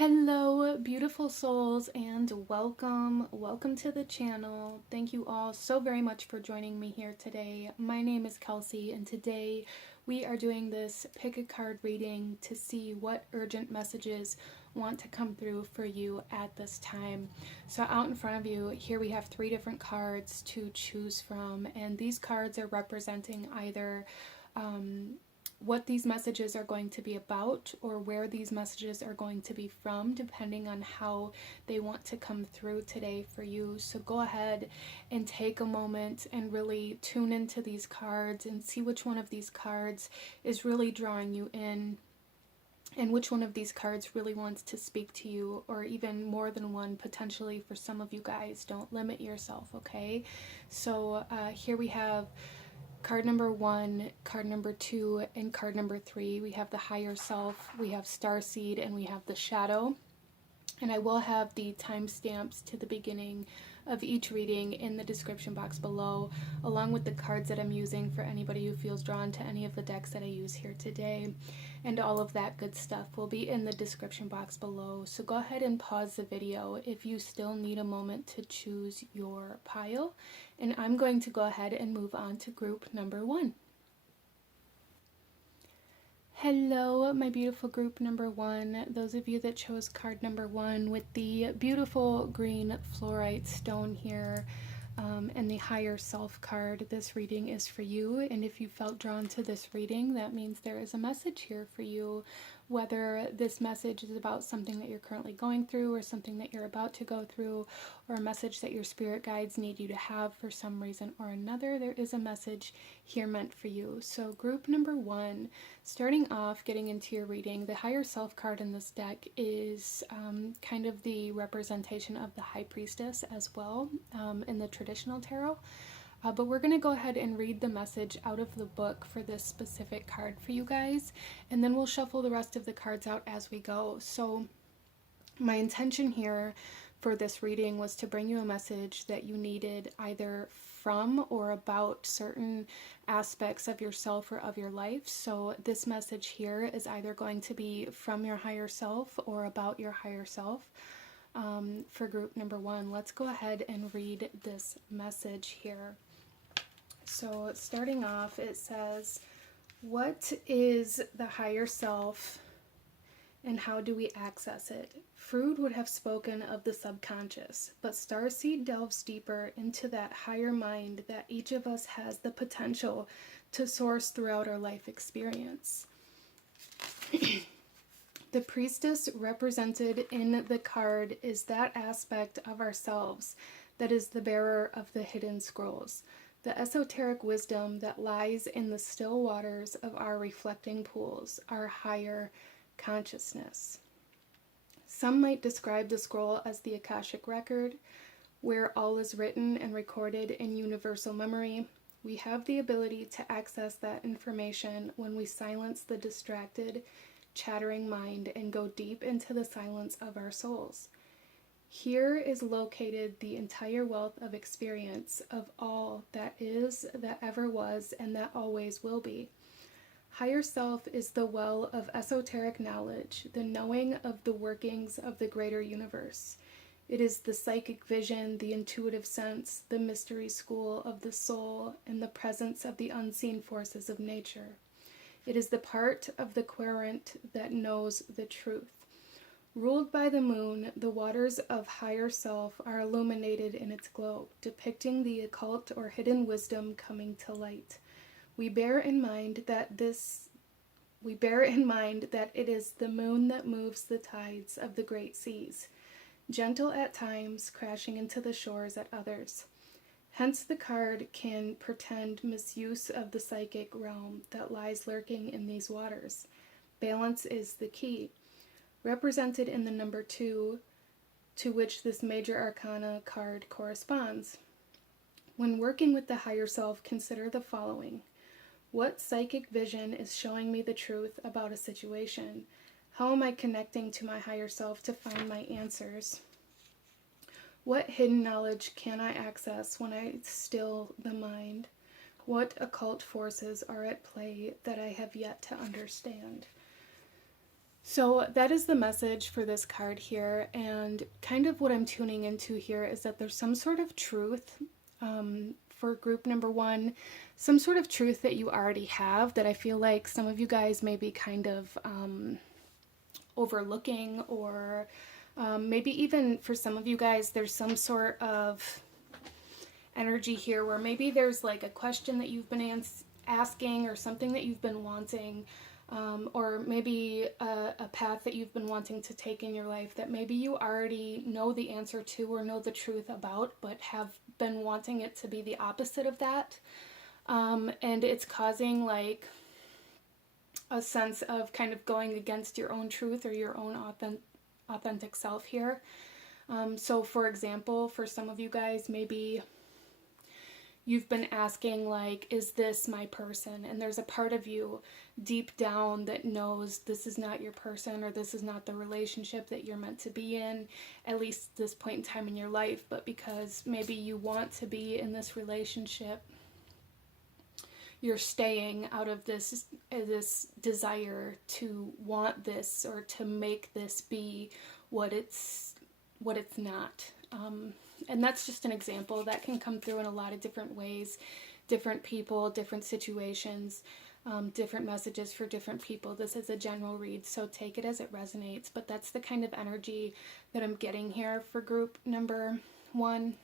Hello, beautiful souls, and welcome to the channel. Thank you all so very much for joining me here today. My name is Kelsey, and today we are doing this pick a card reading to see what urgent messages want to come through for you at this time. So out in front of you, here we have 3 different cards to choose from, and these cards are representing either what these messages are going to be about or where these messages are going to be from, depending on how they want to come through today for you. So go ahead and take a moment and really tune into these cards and see which one of these cards is really drawing you in and which one of these cards really wants to speak to you, or even more than one potentially for some of you guys. Don't limit yourself, okay? So here we have card number 1, card number 2, and card number 3. We have the higher self, we have starseed, and we have the shadow. And I will have the timestamps to the beginning of each reading in the description box below, along with the cards that I'm using for anybody who feels drawn to any of the decks that I use here today. And all of that good stuff will be in the description box below. So go ahead and pause the video if you still need a moment to choose your pile. And I'm going to go ahead and move on to group number 1. Hello, my beautiful group number 1. Those of you that chose card number 1 with the beautiful green fluorite stone here and the higher self card, this reading is for you. And if you felt drawn to this reading, that means there is a message here for you. Whether this message is about something that you're currently going through or something that you're about to go through, or a message that your spirit guides need you to have for some reason or another, there is a message here meant for you. So group number 1, starting off, getting into your reading, the higher self card in this deck is kind of the representation of the high priestess as well in the traditional tarot. But we're going to go ahead and read the message out of the book for this specific card for you guys, and then we'll shuffle the rest of the cards out as we go. So my intention here for this reading was to bring you a message that you needed either from or about certain aspects of yourself or of your life. So this message here is either going to be from your higher self or about your higher self. For group number 1, let's go ahead and read this message here. So starting off, it says, what is the higher self and how do we access it? Froude would have spoken of the subconscious, but Starseed delves deeper into that higher mind that each of us has the potential to source throughout our life experience. The priestess represented in the card is that aspect of ourselves that is the bearer of the hidden scrolls, the esoteric wisdom that lies in the still waters of our reflecting pools, our higher consciousness. Some might describe the scroll as the Akashic record, where all is written and recorded in universal memory. We have the ability to access that information when we silence the distracted, chattering mind and go deep into the silence of our souls. Here is located the entire wealth of experience of all that is, that ever was, and that always will be. Higher self is the well of esoteric knowledge, the knowing of the workings of the greater universe. It is the psychic vision, the intuitive sense, the mystery school of the soul, and the presence of the unseen forces of nature. It is the part of the querent that knows the truth. Ruled by the moon, the waters of higher self are illuminated in its glow, depicting the occult or hidden wisdom coming to light. We bear in mind that it is the moon that moves the tides of the great seas, gentle at times, crashing into the shores at others. Hence the card can portend misuse of the psychic realm that lies lurking in these waters. Balance is the key, represented in the number 2, to which this major arcana card corresponds. When working with the higher self, consider the following. What psychic vision is showing me the truth about a situation? How am I connecting to my higher self to find my answers? What hidden knowledge can I access when I still the mind? What occult forces are at play that I have yet to understand? So that is the message for this card here, and kind of what I'm tuning into here is that there's some sort of truth for group number one, some sort of truth that you already have that I feel like some of you guys may be kind of overlooking, or maybe even for some of you guys there's some sort of energy here where maybe there's like a question that you've been asking, or something that you've been wanting, or maybe a path that you've been wanting to take in your life that maybe you already know the answer to or know the truth about, but have been wanting it to be the opposite of that. And it's causing like a sense of kind of going against your own truth or your own authentic self here. So for example, for some of you guys, maybe you've been asking like, is this my person? And there's a part of you deep down that knows this is not your person, or this is not the relationship that you're meant to be in, at least this point in time in your life. But because maybe you want to be in this relationship, you're staying out of this desire to want this, or to make this be what it's not. And that's just an example that can come through in a lot of different ways, different people, different situations, different messages for different people. This is a general read, so take it as it resonates, but that's the kind of energy that I'm getting here for group number one.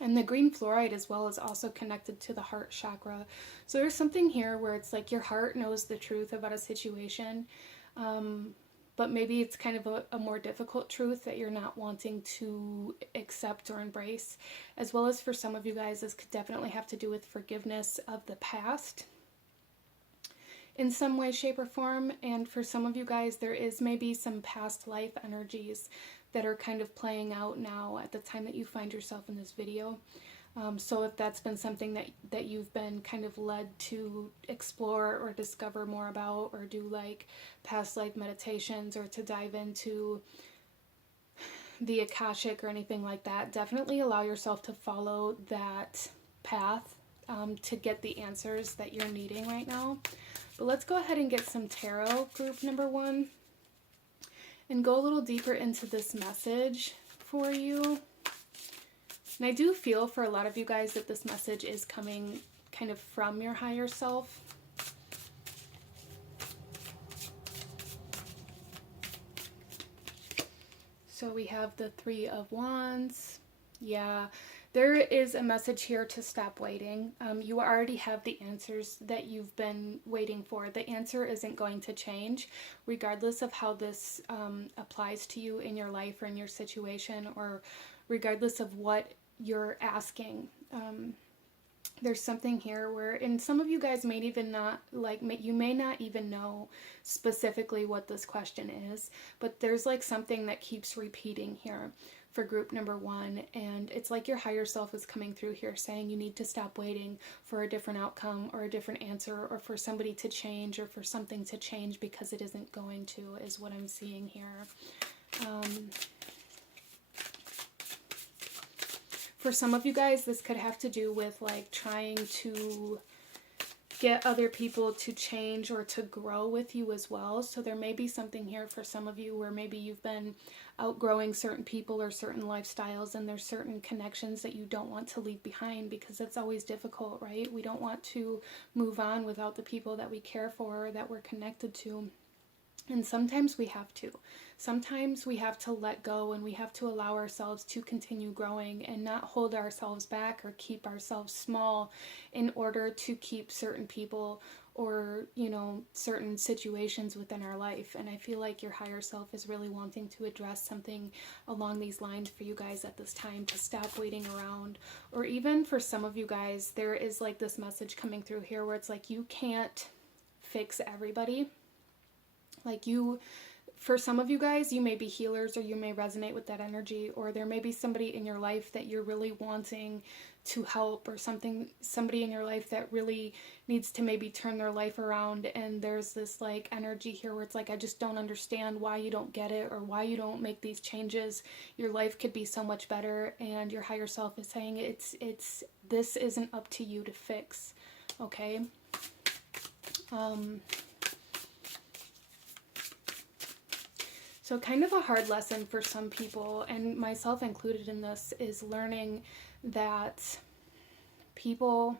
And the green fluorite as well is also connected to the heart chakra. So there's something here where it's like your heart knows the truth about a situation, but maybe it's kind of a more difficult truth that you're not wanting to accept or embrace. As well as for some of you guys, this could definitely have to do with forgiveness of the past in some way, shape, or form. And for some of you guys, there is maybe some past life energies that are kind of playing out now at the time that you find yourself in this video. So if that's been something that you've been kind of led to explore or discover more about, or do like past life meditations, or to dive into the Akashic or anything like that, definitely allow yourself to follow that path to get the answers that you're needing right now. But let's go ahead and get some tarot, group number one, and go a little deeper into this message for you. And I do feel for a lot of you guys that this message is coming kind of from your higher self. So we have the Three of Wands. Yeah, there is a message here to stop waiting. You already have the answers that you've been waiting for. The answer isn't going to change, regardless of how this applies to you in your life or in your situation, or regardless of what you're asking. There's something here where, and some of you guys may even not, like, you may not even know specifically what this question is, but there's like something that keeps repeating here for group number one, and it's like your higher self is coming through here saying you need to stop waiting for a different outcome or a different answer, or for somebody to change, or for something to change, because it isn't going to, is what I'm seeing here. For some of you guys, this could have to do with like trying to get other people to change or to grow with you as well. So there may be something here for some of you where maybe you've been outgrowing certain people or certain lifestyles, and there's certain connections that you don't want to leave behind, because it's always difficult, right? We don't want to move on without the people that we care for, or that we're connected to. And sometimes we have to. Sometimes we have to let go, and we have to allow ourselves to continue growing and not hold ourselves back or keep ourselves small in order to keep certain people or, you know, certain situations within our life. And I feel like your higher self is really wanting to address something along these lines for you guys at this time, to stop waiting around. Or even for some of you guys, there is like this message coming through here where it's like you can't fix everybody. Like for some of you guys, you may be healers, or you may resonate with that energy, or there may be somebody in your life that you're really wanting to help, or somebody in your life that really needs to maybe turn their life around, and there's this like energy here where it's like, I just don't understand why you don't get it, or why you don't make these changes. Your life could be so much better, and your higher self is saying this isn't up to you to fix, okay? So kind of a hard lesson for some people, and myself included in this, is learning that people,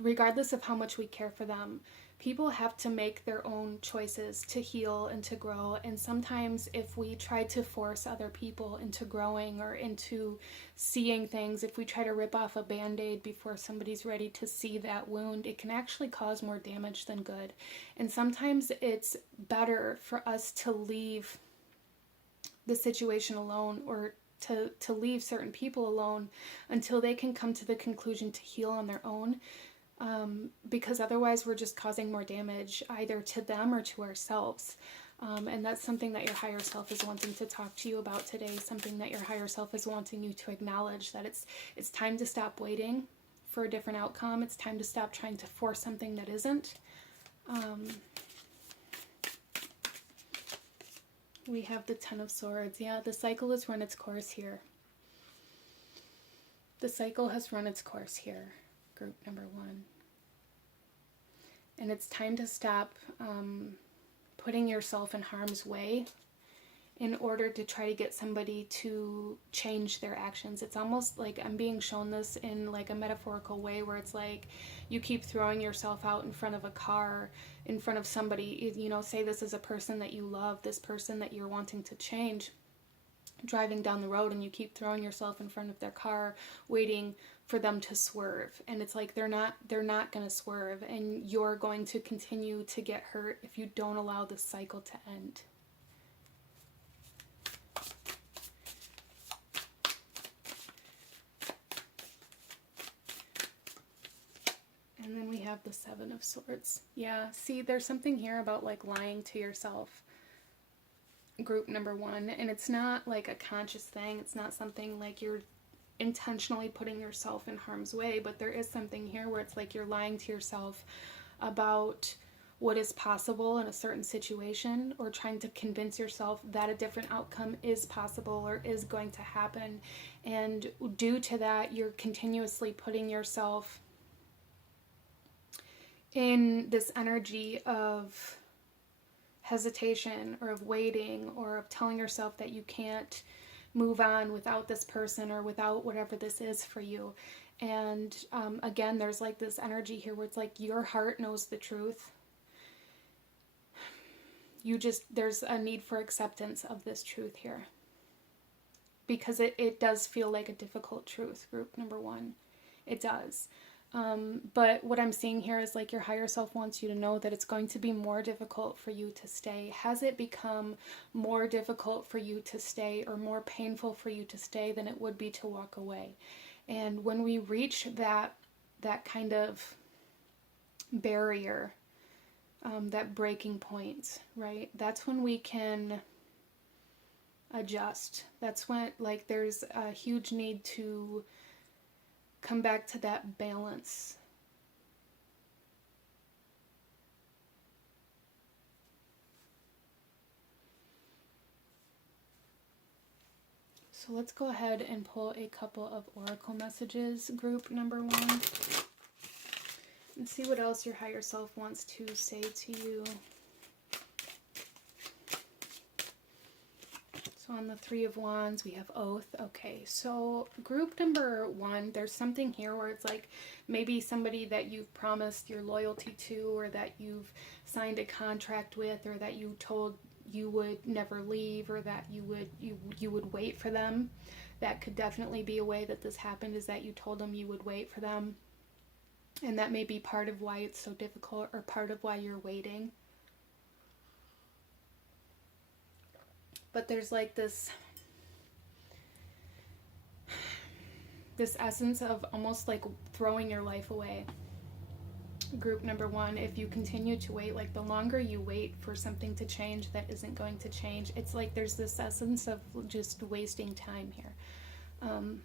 regardless of how much we care for them, people have to make their own choices to heal and to grow. And sometimes if we try to force other people into growing or into seeing things, if we try to rip off a band-aid before somebody's ready to see that wound, it can actually cause more damage than good. And sometimes it's better for us to leave the situation alone, or to leave certain people alone until they can come to the conclusion to heal on their own. Because otherwise we're just causing more damage either to them or to ourselves. And that's something that your higher self is wanting to talk to you about today, something that your higher self is wanting you to acknowledge, that it's time to stop waiting for a different outcome. It's time to stop trying to force something that isn't. We have the Ten of Swords. Yeah, the cycle has run its course here. The cycle has run its course here. Group number 1. And it's time to stop putting yourself in harm's way in order to try to get somebody to change their actions. It's almost like I'm being shown this in like a metaphorical way, where it's like you keep throwing yourself out in front of a car, in front of somebody, you know, say this is a person that you love, this person that you're wanting to change, driving down the road, and you keep throwing yourself in front of their car waiting for them to swerve, and it's like they're not going to swerve, and you're going to continue to get hurt if you don't allow this cycle to end. And then we have the Seven of Swords. Yeah, see, there's something here about like lying to yourself, group number 1, and it's not like a conscious thing. It's not something like you're intentionally putting yourself in harm's way, but there is something here where it's like you're lying to yourself about what is possible in a certain situation, or trying to convince yourself that a different outcome is possible or is going to happen. And due to that, you're continuously putting yourself in this energy of hesitation, or of waiting, or of telling yourself that you can't move on without this person or without whatever this is for you. And again, there's like this energy here where it's like your heart knows the truth. There's a need for acceptance of this truth here, because it does feel like a difficult truth, group number 1. It does. But what I'm seeing here is like your higher self wants you to know that it's going to be more difficult for you to stay. Has it become more difficult for you to stay, or more painful for you to stay than it would be to walk away? And when we reach that kind of barrier, that breaking point, right? That's when we can adjust. That's when like there's a huge need to come back to that balance. So let's go ahead and pull a couple of oracle messages, group number 1, and see what else your higher self wants to say to you. So on the Three of Wands, we have Oath. Okay, so group number 1, there's something here where it's like maybe somebody that you've promised your loyalty to, or that you've signed a contract with, or that you told you would never leave, or that you would wait for them. That could definitely be a way that this happened, is that you told them you would wait for them. And that may be part of why it's so difficult, or part of why you're waiting. But there's like this essence of almost like throwing your life away. Group number 1, if you continue to wait, like the longer you wait for something to change that isn't going to change, it's like there's this essence of just wasting time here. On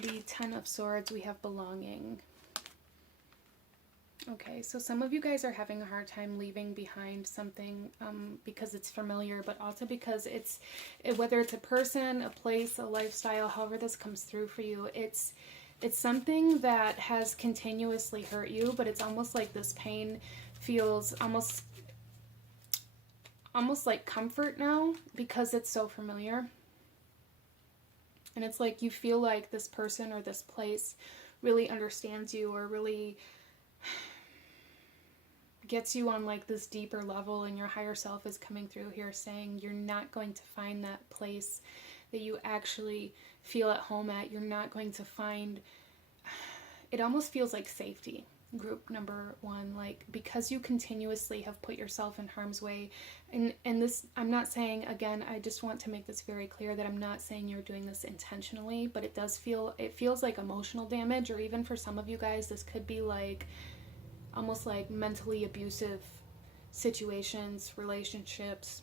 the Ten of Swords, we have belonging. Okay, so some of you guys are having a hard time leaving behind something because it's familiar, but also because whether it's a person, a place, a lifestyle, however this comes through for you, it's something that has continuously hurt you, but it's almost like this pain feels almost like comfort now because it's so familiar. And it's like you feel like this person or this place really understands you, or really gets you on like this deeper level, and your higher self is coming through here saying you're not going to find that place that you actually feel at home at. You're not going to find, it almost feels like safety, group number one, like because you continuously have put yourself in harm's way. And this, I'm not saying, again, I just want to make this very clear that I'm not saying you're doing this intentionally, but it does feel, it feels like emotional damage, or even for some of you guys this could be like almost like mentally abusive situations, relationships,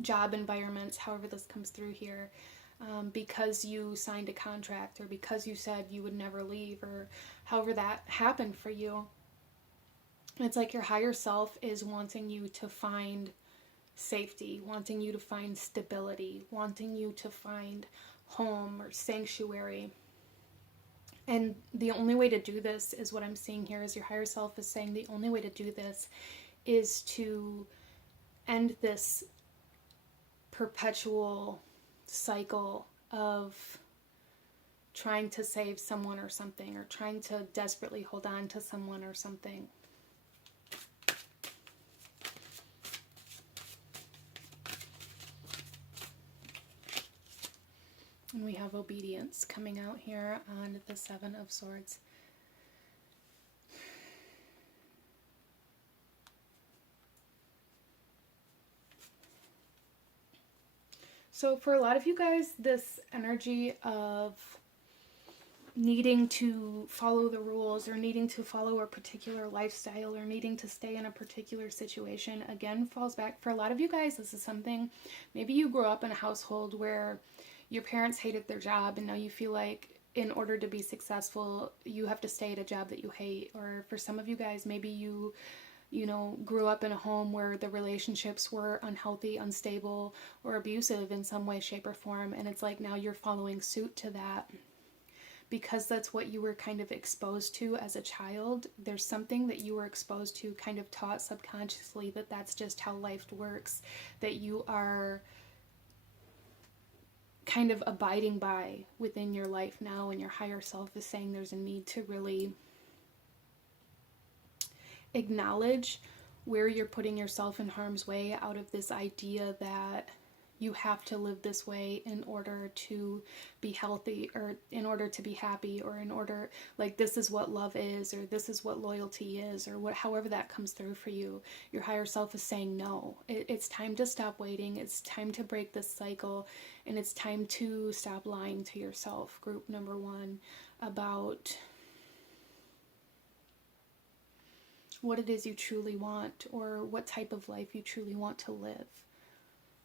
job environments, however this comes through here, because you signed a contract, or because you said you would never leave, or however that happened for you. It's like your higher self is wanting you to find safety, wanting you to find stability, wanting you to find home or sanctuary. And the only way to do this is what I'm seeing here is your higher self is saying the only way to do this is to end this perpetual cycle of trying to save someone or something, or trying to desperately hold on to someone or something. And we have obedience coming out here on the Seven of Swords. So for a lot of you guys, this energy of needing to follow the rules, or needing to follow a particular lifestyle, or needing to stay in a particular situation, again falls back. For a lot of you guys, this is something, maybe you grew up in a household where your parents hated their job, and now you feel like in order to be successful, you have to stay at a job that you hate. Or for some of you guys, maybe you know, grew up in a home where the relationships were unhealthy, unstable, or abusive in some way, shape, or form. And it's like now you're following suit to that because that's what you were kind of exposed to as a child. There's something that you were exposed to, kind of taught subconsciously, that that's just how life works, that you are kind of abiding by within your life now. And your higher self is saying there's a need to really acknowledge where you're putting yourself in harm's way out of this idea that you have to live this way in order to be healthy, or in order to be happy, or in order, like, this is what love is, or this is what loyalty is, or what, however that comes through for you. Your higher self is saying no. It's time to stop waiting. It's time to break this cycle, and it's time to stop lying to yourself, group number one, about what it is you truly want, or what type of life you truly want to live.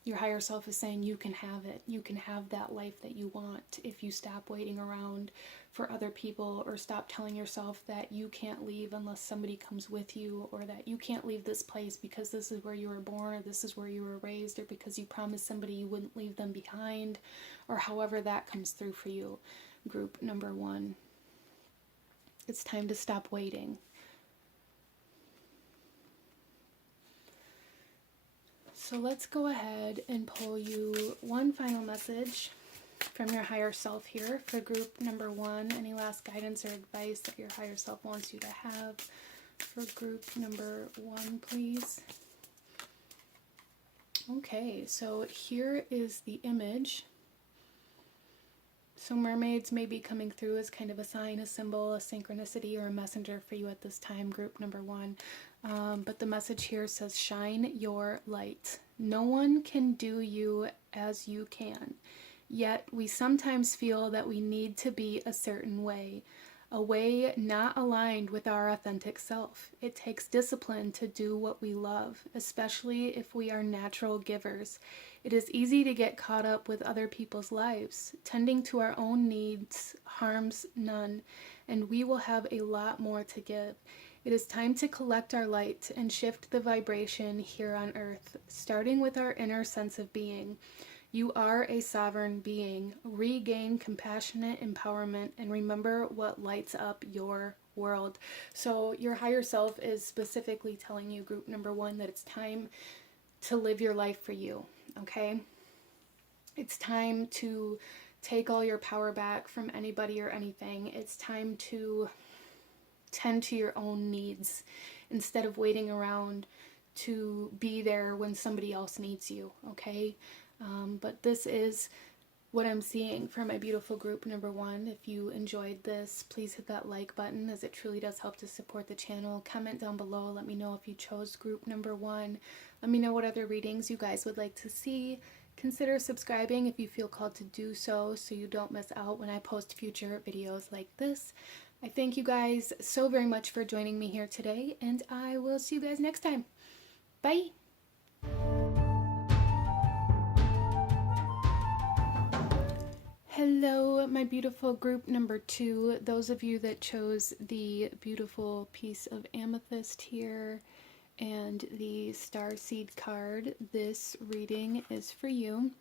Your higher self is saying you can have it. You can have that life that you want if you stop waiting around for other people, or stop telling yourself that you can't leave unless somebody comes with you, or that you can't leave this place because this is where you were born, or this is where you were raised, or because you promised somebody you wouldn't leave them behind, or however that comes through for you, group number one. It's time to stop waiting. So let's go ahead and pull you one final message from your higher self here for group number one. Any last guidance or advice that your higher self wants you to have for group number one, please? Okay, so here is the image. So mermaids may be coming through as kind of a sign, a symbol, a synchronicity, or a messenger for you at this time, group number one. But the message here says, shine your light. No one can do you as you can. Yet we sometimes feel that we need to be a certain way, a way not aligned with our authentic self. It takes discipline to do what we love, especially if we are natural givers. It is easy to get caught up with other people's lives. Tending to our own needs harms none, and we will have a lot more to give. It is time to collect our light and shift the vibration here on earth, starting with our inner sense of being. You are a sovereign being. Regain compassionate empowerment and remember what lights up your world. So your higher self is specifically telling you, group number one, that it's time to live your life for you, okay? It's time to take all your power back from anybody or anything. It's time to tend to your own needs instead of waiting around to be there when somebody else needs you, okay? But this is what I'm seeing for my beautiful group number 1. If you enjoyed this, please hit that like button, as it truly does help to support the channel. Comment down below, let me know if you chose group number 1. Let me know what other readings you guys would like to see. Consider subscribing if you feel called to do so you don't miss out when I post future videos like this. I thank you guys so very much for joining me here today, and I will see you guys next time. Bye! Hello, my beautiful group number 2. Those of you that chose the beautiful piece of amethyst here and the starseed card, this reading is for you.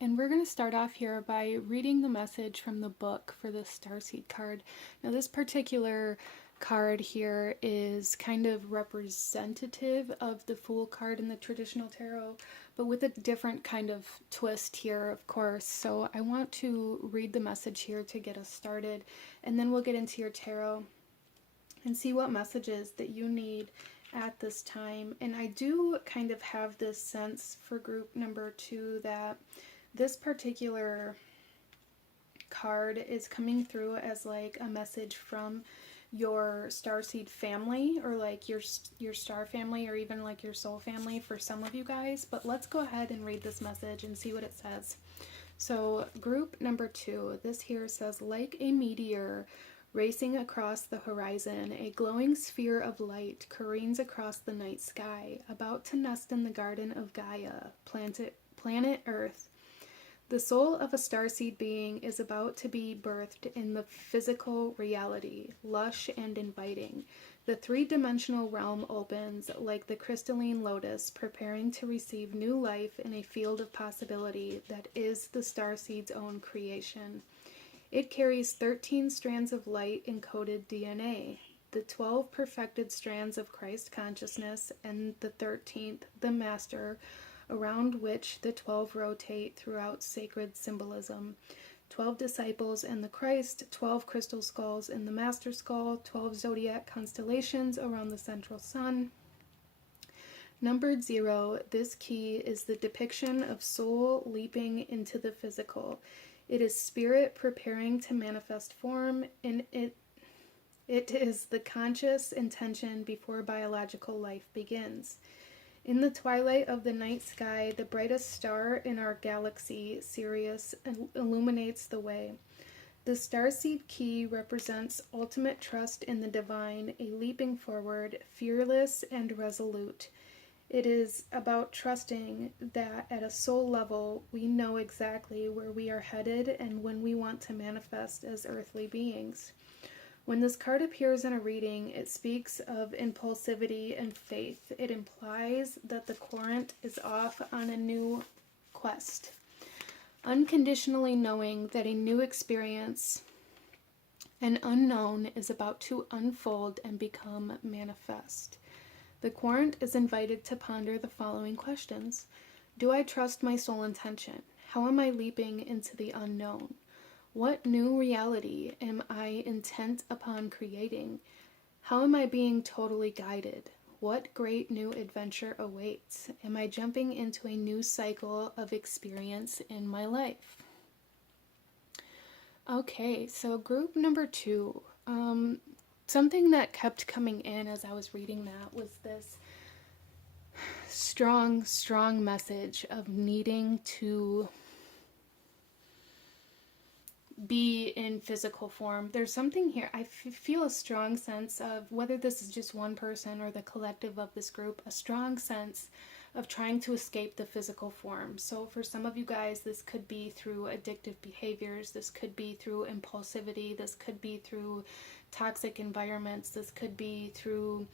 And we're going to start off here by reading the message from the book for the starseed card. Now, this particular card here is kind of representative of the Fool card in the traditional tarot, but with a different kind of twist here, of course. So I want to read the message here to get us started, and then we'll get into your tarot and see what messages that you need at this time. And I do kind of have this sense for group number 2 that this particular card is coming through as like a message from your starseed family, or like your star family, or even like your soul family for some of you guys. But let's go ahead and read this message and see what it says. So group number 2, this here says, like a meteor racing across the horizon, a glowing sphere of light careens across the night sky, about to nest in the garden of Gaia, planet Earth. The soul of a starseed being is about to be birthed in the physical reality, lush and inviting. The three-dimensional realm opens like the crystalline lotus, preparing to receive new life in a field of possibility that is the starseed's own creation. It carries 13 strands of light encoded DNA, the 12 perfected strands of Christ consciousness, and the 13th, the master, around which the 12 rotate throughout sacred symbolism. 12 disciples and the Christ, 12 crystal skulls in the master skull, 12 zodiac constellations around the central sun. Numbered 0, this key is the depiction of soul leaping into the physical. It is spirit preparing to manifest form, and it is the conscious intention before biological life begins. In the twilight of the night sky, the brightest star in our galaxy, Sirius, illuminates the way. The starseed key represents ultimate trust in the divine, a leaping forward, fearless and resolute. It is about trusting that at a soul level, we know exactly where we are headed and when we want to manifest as earthly beings. When this card appears in a reading, it speaks of impulsivity and faith. It implies that the querent is off on a new quest, unconditionally knowing that a new experience, an unknown, is about to unfold and become manifest. The querent is invited to ponder the following questions. Do I trust my soul intention? How am I leaping into the unknown? What new reality am I intent upon creating? How am I being totally guided? What great new adventure awaits? Am I jumping into a new cycle of experience in my life? Okay, so group number 2. Something that kept coming in as I was reading that was this strong message of needing to be in physical form. There's something here. I feel a strong sense of, whether this is just one person or the collective of this group, a strong sense of trying to escape the physical form. So for some of you guys, this could be through addictive behaviors, this could be through impulsivity, this could be through toxic environments, this could be through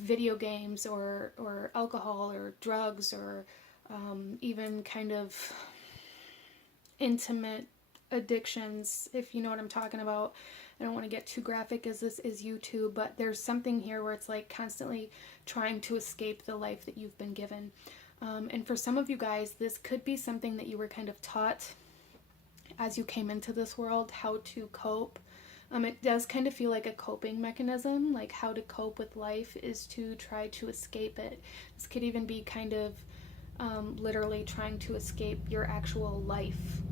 video games or alcohol or drugs, or even kind of intimate addictions, if you know what I'm talking about. I don't want to get too graphic as this is YouTube, but there's something here where it's like constantly trying to escape the life that you've been given. And for some of you guys, this could be something that you were kind of taught as you came into this world, how to cope. It does kind of feel like a coping mechanism, like how to cope with life is to try to escape it. This could even be kind of literally trying to escape your actual life.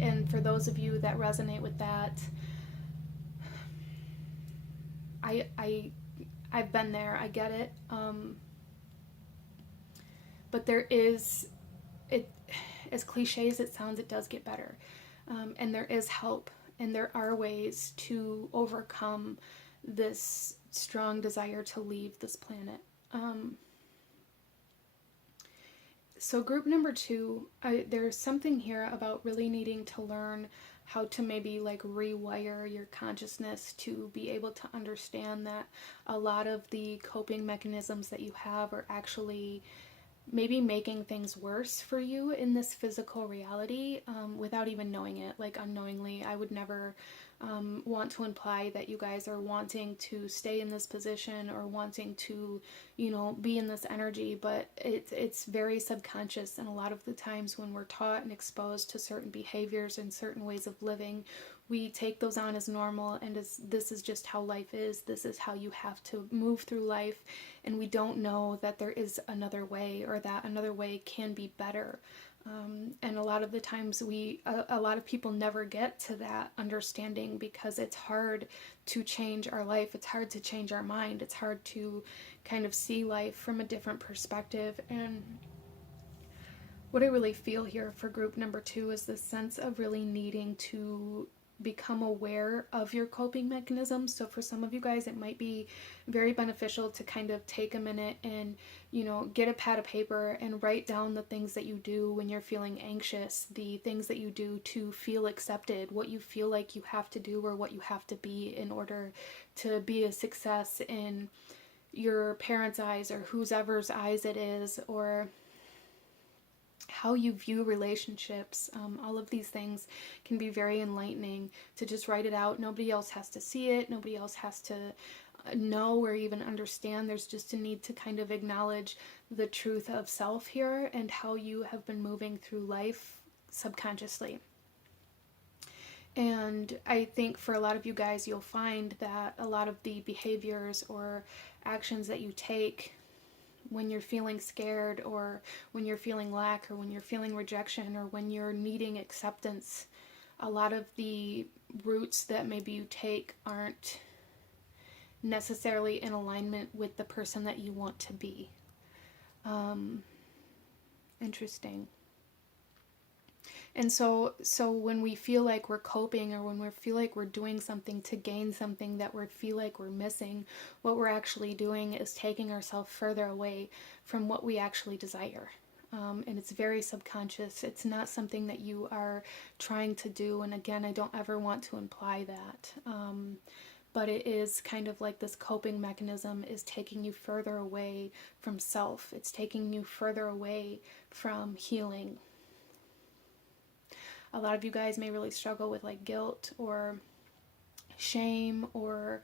And for those of you that resonate with that, I've been there. I get it. But there is, it, as cliche as it sounds, it does get better. And there is help, and there are ways to overcome this strong desire to leave this planet. So group number 2, there's something here about really needing to learn how to maybe like rewire your consciousness to be able to understand that a lot of the coping mechanisms that you have are actually maybe making things worse for you in this physical reality, without even knowing it, like unknowingly. I would never want to imply that you guys are wanting to stay in this position or wanting to, you know, be in this energy, but it's very subconscious. And a lot of the times when we're taught and exposed to certain behaviors and certain ways of living, we take those on as normal, and as this is just how life is, this is how you have to move through life, and we don't know that there is another way, or that another way can be better. And a lot of the times a lot of people never get to that understanding because it's hard to change our life. It's hard to change our mind. It's hard to kind of see life from a different perspective. And what I really feel here for group number 2 is this sense of really needing to become aware of your coping mechanisms. So for some of you guys, it might be very beneficial to kind of take a minute and, you know, get a pad of paper and write down the things that you do when you're feeling anxious, the things that you do to feel accepted, what you feel like you have to do or what you have to be in order to be a success in your parents' eyes or whoever's eyes it is, or how you view relationships. All of these things can be very enlightening to just write it out. Nobody else has to see it. Nobody else has to know or even understand. There's just a need to kind of acknowledge the truth of self here and how you have been moving through life subconsciously. And I think for a lot of you guys, you'll find that a lot of the behaviors or actions that you take when you're feeling scared, or when you're feeling lack, or when you're feeling rejection, or when you're needing acceptance, a lot of the routes that maybe you take aren't necessarily in alignment with the person that you want to be. Interesting. And so when we feel like we're coping, or when we feel like we're doing something to gain something that we feel like we're missing, what we're actually doing is taking ourselves further away from what we actually desire. And it's very subconscious. It's not something that you are trying to do. And again, I don't ever want to imply that. But it is kind of like this coping mechanism is taking you further away from self. It's taking you further away from healing. A lot of you guys may really struggle with like guilt or shame, or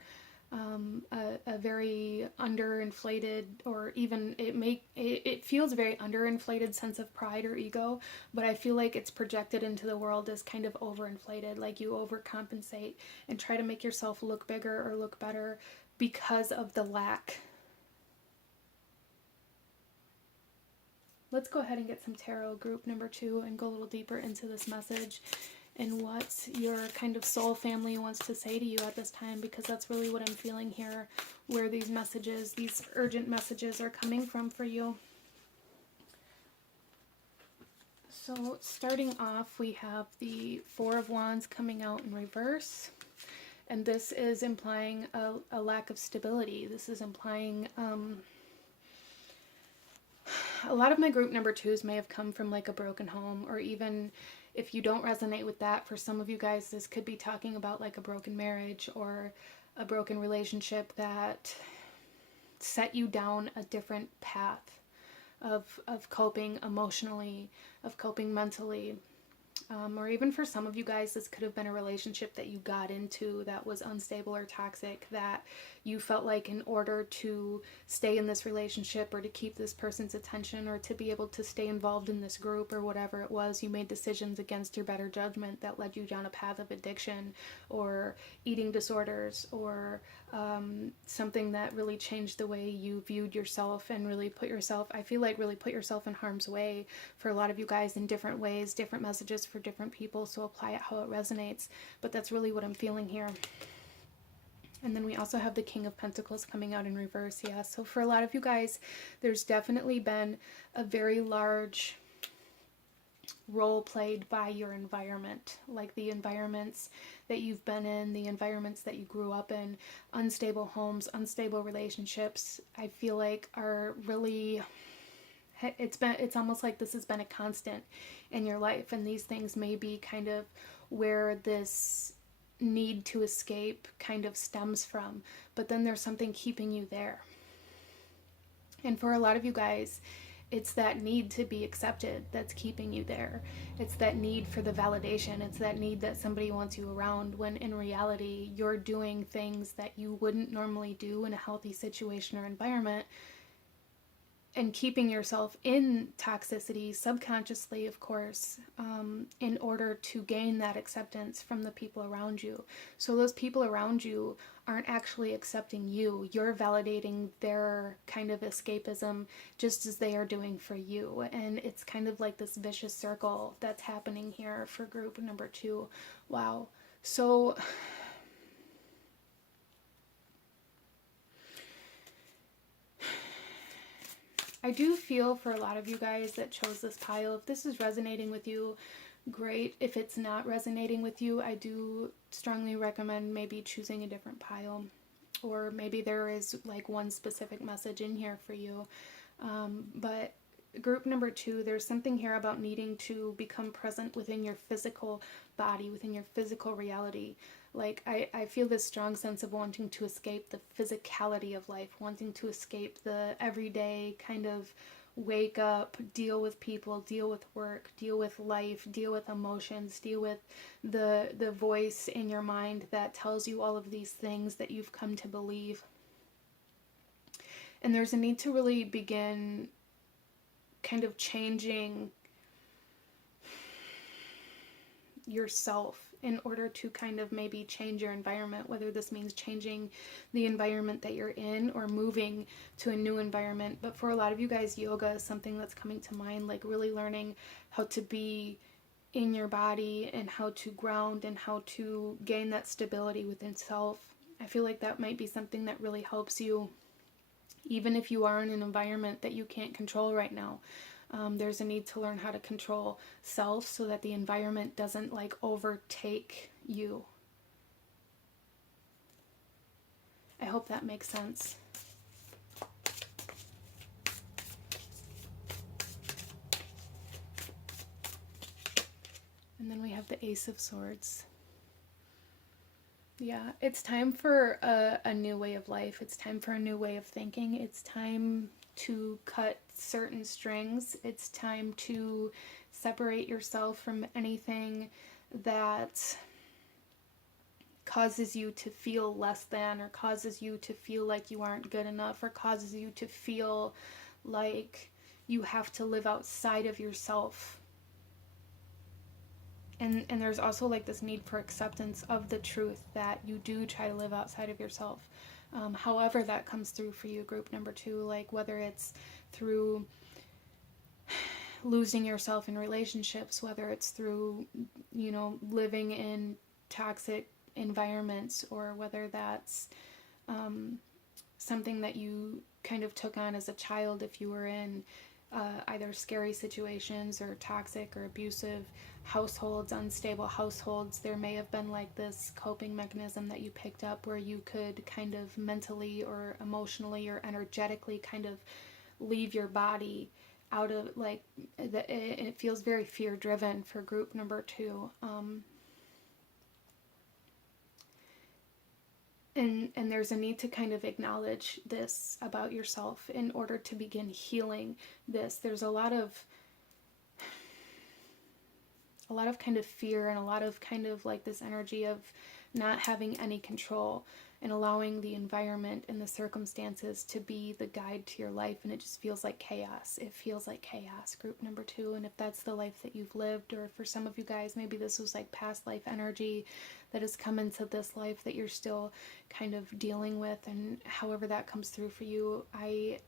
a very underinflated, or even it feels a very underinflated sense of pride or ego, but I feel like it's projected into the world as kind of overinflated, like you overcompensate and try to make yourself look bigger or look better because of the lack. Let's go ahead and get some tarot group number 2 and go a little deeper into this message and what your kind of soul family wants to say to you at this time, because that's really what I'm feeling here, where these messages, these urgent messages are coming from for you. So starting off, we have the Four of Wands coming out in reverse. And this is implying a lack of stability. This is implying... a lot of my group number 2s may have come from like a broken home, or even if you don't resonate with that, for some of you guys, this could be talking about like a broken marriage or a broken relationship that set you down a different path of coping emotionally, of coping mentally. Or even for some of you guys, this could have been a relationship that you got into that was unstable or toxic, that you felt like in order to stay in this relationship or to keep this person's attention or to be able to stay involved in this group or whatever it was, you made decisions against your better judgment that led you down a path of addiction or eating disorders or something that really changed the way you viewed yourself and really put yourself, I feel like really put yourself in harm's way for a lot of you guys in different ways, different messages for different people, so apply it how it resonates. But that's really what I'm feeling here. And then we also have the King of Pentacles coming out in reverse. Yeah, so for a lot of you guys, there's definitely been a very large role played by your environment, like the environments that you've been in, the environments that you grew up in, unstable homes, unstable relationships, I feel like are really, it's almost like this has been a constant in your life, and these things may be kind of where this need to escape kind of stems from, but then there's something keeping you there. And for a lot of you guys, it's that need to be accepted that's keeping you there. It's that need for the validation. It's that need that somebody wants you around, when in reality, you're doing things that you wouldn't normally do in a healthy situation or environment, and keeping yourself in toxicity subconsciously, of course, in order to gain that acceptance from the people around you. So those people around you aren't actually accepting you. You're validating their kind of escapism just as they are doing for you. And it's kind of like this vicious circle that's happening here for group number 2. Wow. So I do feel for a lot of you guys that chose this pile, if this is resonating with you, great. If it's not resonating with you, I do strongly recommend maybe choosing a different pile, or maybe there is like one specific message in here for you. But group number 2, there's something here about needing to become present within your physical body, within your physical reality. Like, I feel this strong sense of wanting to escape the physicality of life, wanting to escape the everyday kind of wake up, deal with people, deal with work, deal with life, deal with emotions, deal with the voice in your mind that tells you all of these things that you've come to believe. And there's a need to really begin kind of changing yourself in order to kind of maybe change your environment, whether this means changing the environment that you're in or moving to a new environment. But for a lot of you guys, yoga is something that's coming to mind, like really learning how to be in your body and how to ground and how to gain that stability within self. I feel like that might be something that really helps you, even if you are in an environment that you can't control right now. There's a need to learn how to control self so that the environment doesn't like overtake you. I hope that makes sense. And then we have the Ace of Swords. Yeah, it's time for a new way of life. It's time for a new way of thinking. It's time to cut certain strings. It's time to separate yourself from anything that causes you to feel less than, or causes you to feel like you aren't good enough, or causes you to feel like you have to live outside of yourself. And there's also like this need for acceptance of the truth that you do try to live outside of yourself. However that comes through for you, group number 2, like whether it's through losing yourself in relationships, whether it's through, you know, living in toxic environments, or whether that's something that you kind of took on as a child if you were in either scary situations or toxic or abusive households, unstable households. There may have been like this coping mechanism that you picked up where you could kind of mentally or emotionally or energetically kind of leave your body out of like, it feels very fear driven for group number 2. And there's a need to kind of acknowledge this about yourself in order to begin healing this. There's a lot of a lot of kind of fear and a lot of kind of like this energy of not having any control and allowing the environment and the circumstances to be the guide to your life. And it just feels like chaos. It feels like chaos, group number 2. And if that's the life that you've lived, or for some of you guys, maybe this was like past life energy that has come into this life that you're still kind of dealing with, and however that comes through for you, I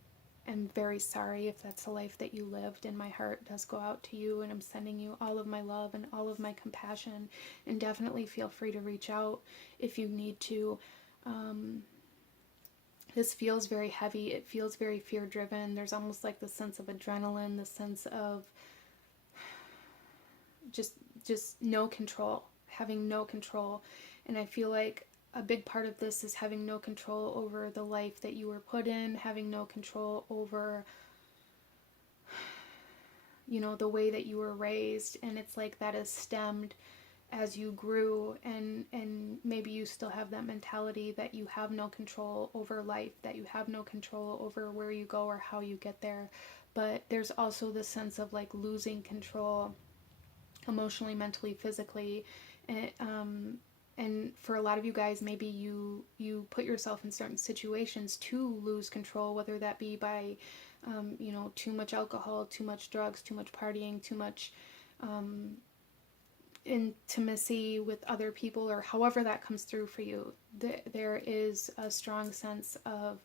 am very sorry if that's the life that you lived, and my heart does go out to you, and I'm sending you all of my love and all of my compassion, and definitely feel free to reach out if you need to. This feels very heavy. It feels very fear-driven. There's almost like the sense of adrenaline, the sense of just no control, having no control. And I feel like a big part of this is having no control over the life that you were put in, having no control over, you know, the way that you were raised. And it's like that is stemmed as you grew, and maybe you still have that mentality that you have no control over life, that you have no control over where you go or how you get there. But there's also the sense of like losing control emotionally, mentally, physically. And for a lot of you guys, maybe you put yourself in certain situations to lose control, whether that be by you know, too much alcohol, too much drugs, too much partying, too much intimacy with other people, or however that comes through for you. There is a strong sense of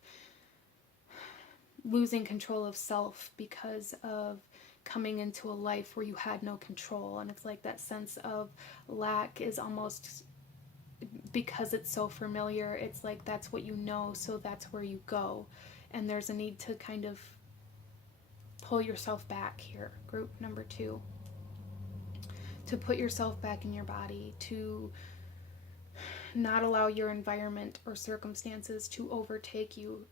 losing control of self because of coming into a life where you had no control. And it's like that sense of lack is almost, because it's so familiar, it's like that's what you know, so that's where you go. And there's a need to kind of pull yourself back here, group number 2. To put yourself back in your body, to not allow your environment or circumstances to overtake you.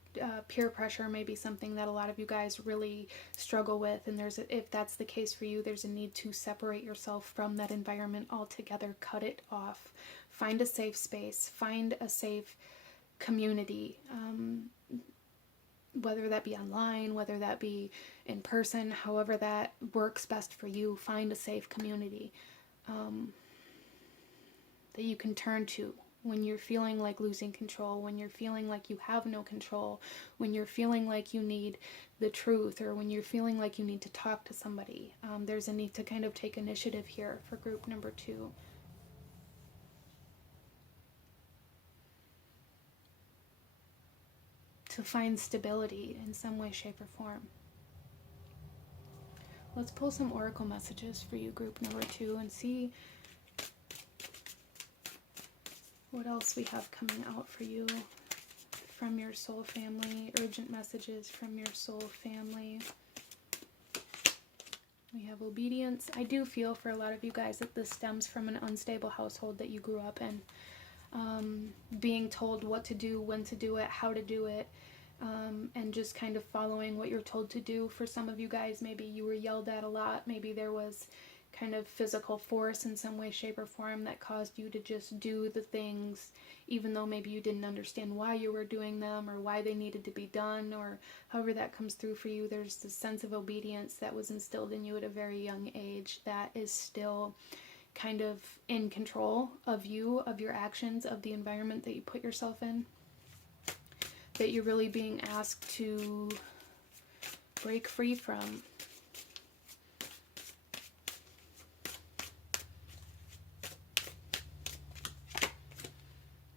Peer pressure may be something that a lot of you guys really struggle with, and if that's the case for you, there's a need to separate yourself from that environment altogether. Cut it off. Find a safe space. Find a safe community. Whether that be online, whether that be in person, however that works best for you, find a safe community that you can turn to when you're feeling like losing control, when you're feeling like you have no control, when you're feeling like you need the truth, or when you're feeling like you need to talk to somebody. There's a need to kind of take initiative here for group number 2. To find stability in some way, shape, or form. Let's pull some oracle messages for you, group number 2, and see what else we have coming out for you from your soul family. Urgent messages from your soul family. We have obedience. I do feel for a lot of you guys that this stems from an unstable household that you grew up in. Being told what to do, when to do it, how to do it, and just kind of following what you're told to do. For some of you guys, maybe you were yelled at a lot. Maybe there was kind of physical force in some way, shape, or form that caused you to just do the things, even though maybe you didn't understand why you were doing them or why they needed to be done, or however that comes through for you. There's this sense of obedience that was instilled in you at a very young age that is still kind of in control of you, of your actions, of the environment that you put yourself in, that you're really being asked to break free from.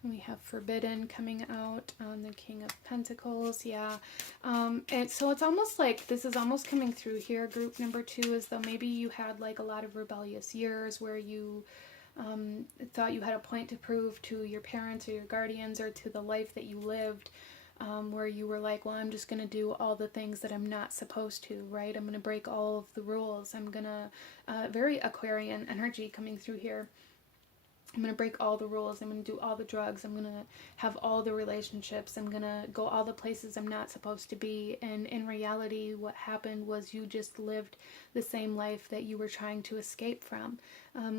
We have Forbidden coming out on the King of Pentacles. Yeah. And so it's almost like this is almost coming through here, group number 2, as though maybe you had like a lot of rebellious years where you thought you had a point to prove to your parents or your guardians or to the life that you lived, where you were like, well, I'm just going to do all the things that I'm not supposed to, right? I'm going to break all of the rules. I'm going to, very Aquarian energy coming through here. I'm going to break all the rules. I'm going to do all the drugs. I'm going to have all the relationships. I'm going to go all the places I'm not supposed to be. And in reality, what happened was you just lived the same life that you were trying to escape from.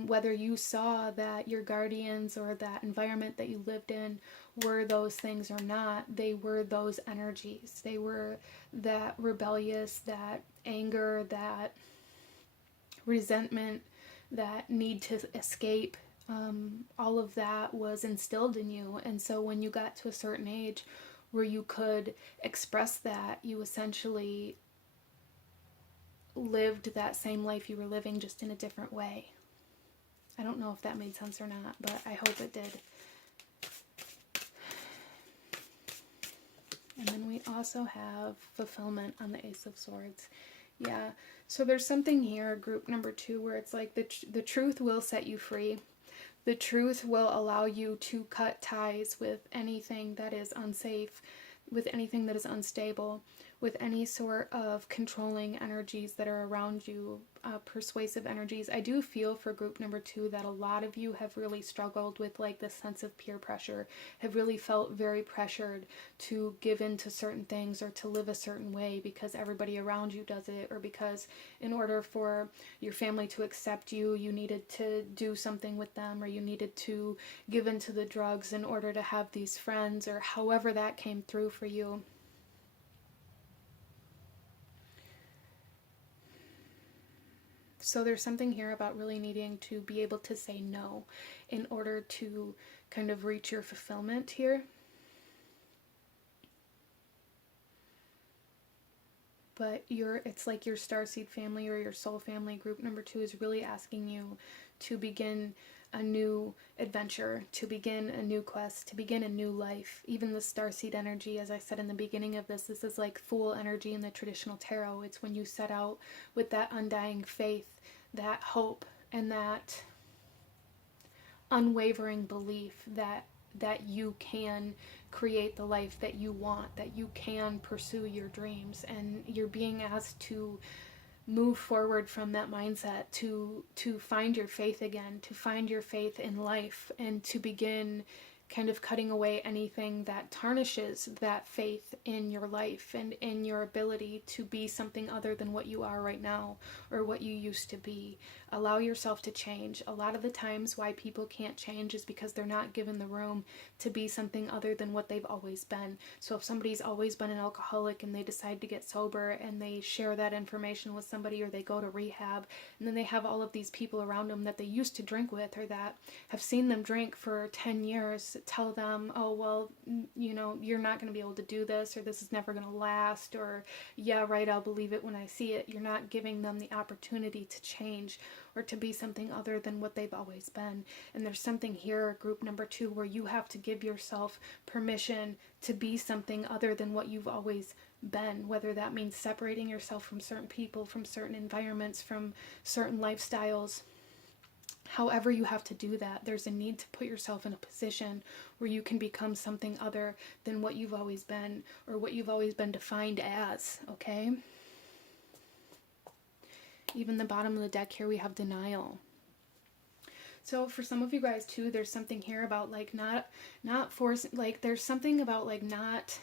Whether you saw that your guardians or that environment that you lived in were those things or not, they were those energies. They were that rebellious, that anger, that resentment, that need to escape, all of that was instilled in you. And so when you got to a certain age where you could express that, you essentially lived that same life you were living, just in a different way. I don't know if that made sense or not, but I hope it did. And then we also have fulfillment on the Ace of Swords. Yeah, so there's something here, group number 2, where it's like the truth will set you free. The truth will allow you to cut ties with anything that is unsafe, with anything that is unstable, with any sort of controlling energies that are around you, persuasive energies. I do feel for group number 2 that a lot of you have really struggled with like the sense of peer pressure, have really felt very pressured to give in to certain things or to live a certain way because everybody around you does it, or because in order for your family to accept you, you needed to do something with them, or you needed to give in to the drugs in order to have these friends, or however that came through for you. So there's something here about really needing to be able to say no in order to kind of reach your fulfillment here. But it's like your starseed family or your soul family, group number 2, is really asking you to begin a new adventure, to begin a new quest, to begin a new life. Even the starseed energy, as I said in the beginning of this is like Fool energy in the traditional tarot. It's when you set out with that undying faith, that hope, and that unwavering belief that you can create the life that you want, that you can pursue your dreams, and you're being asked to move forward from that mindset, to find your faith again, to find your faith in life, and to begin kind of cutting away anything that tarnishes that faith in your life and in your ability to be something other than what you are right now or what you used to be. Allow yourself to change. A lot of the times why people can't change is because they're not given the room to be something other than what they've always been. So if somebody's always been an alcoholic and they decide to get sober and they share that information with somebody, or they go to rehab, and then they have all of these people around them that they used to drink with or that have seen them drink for 10 years, tell them, oh, well, you know, you're not going to be able to do this, or this is never going to last, or yeah, right, I'll believe it when I see it. You're not giving them the opportunity to change or to be something other than what they've always been. And there's something here, group number 2, where you have to give yourself permission to be something other than what you've always been, whether that means separating yourself from certain people, from certain environments, from certain lifestyles. However you have to do that, there's a need to put yourself in a position where you can become something other than what you've always been, or what you've always been defined as, okay? Even the bottom of the deck here, we have denial. So for some of you guys too, there's something here about like not forcing, like there's something about like not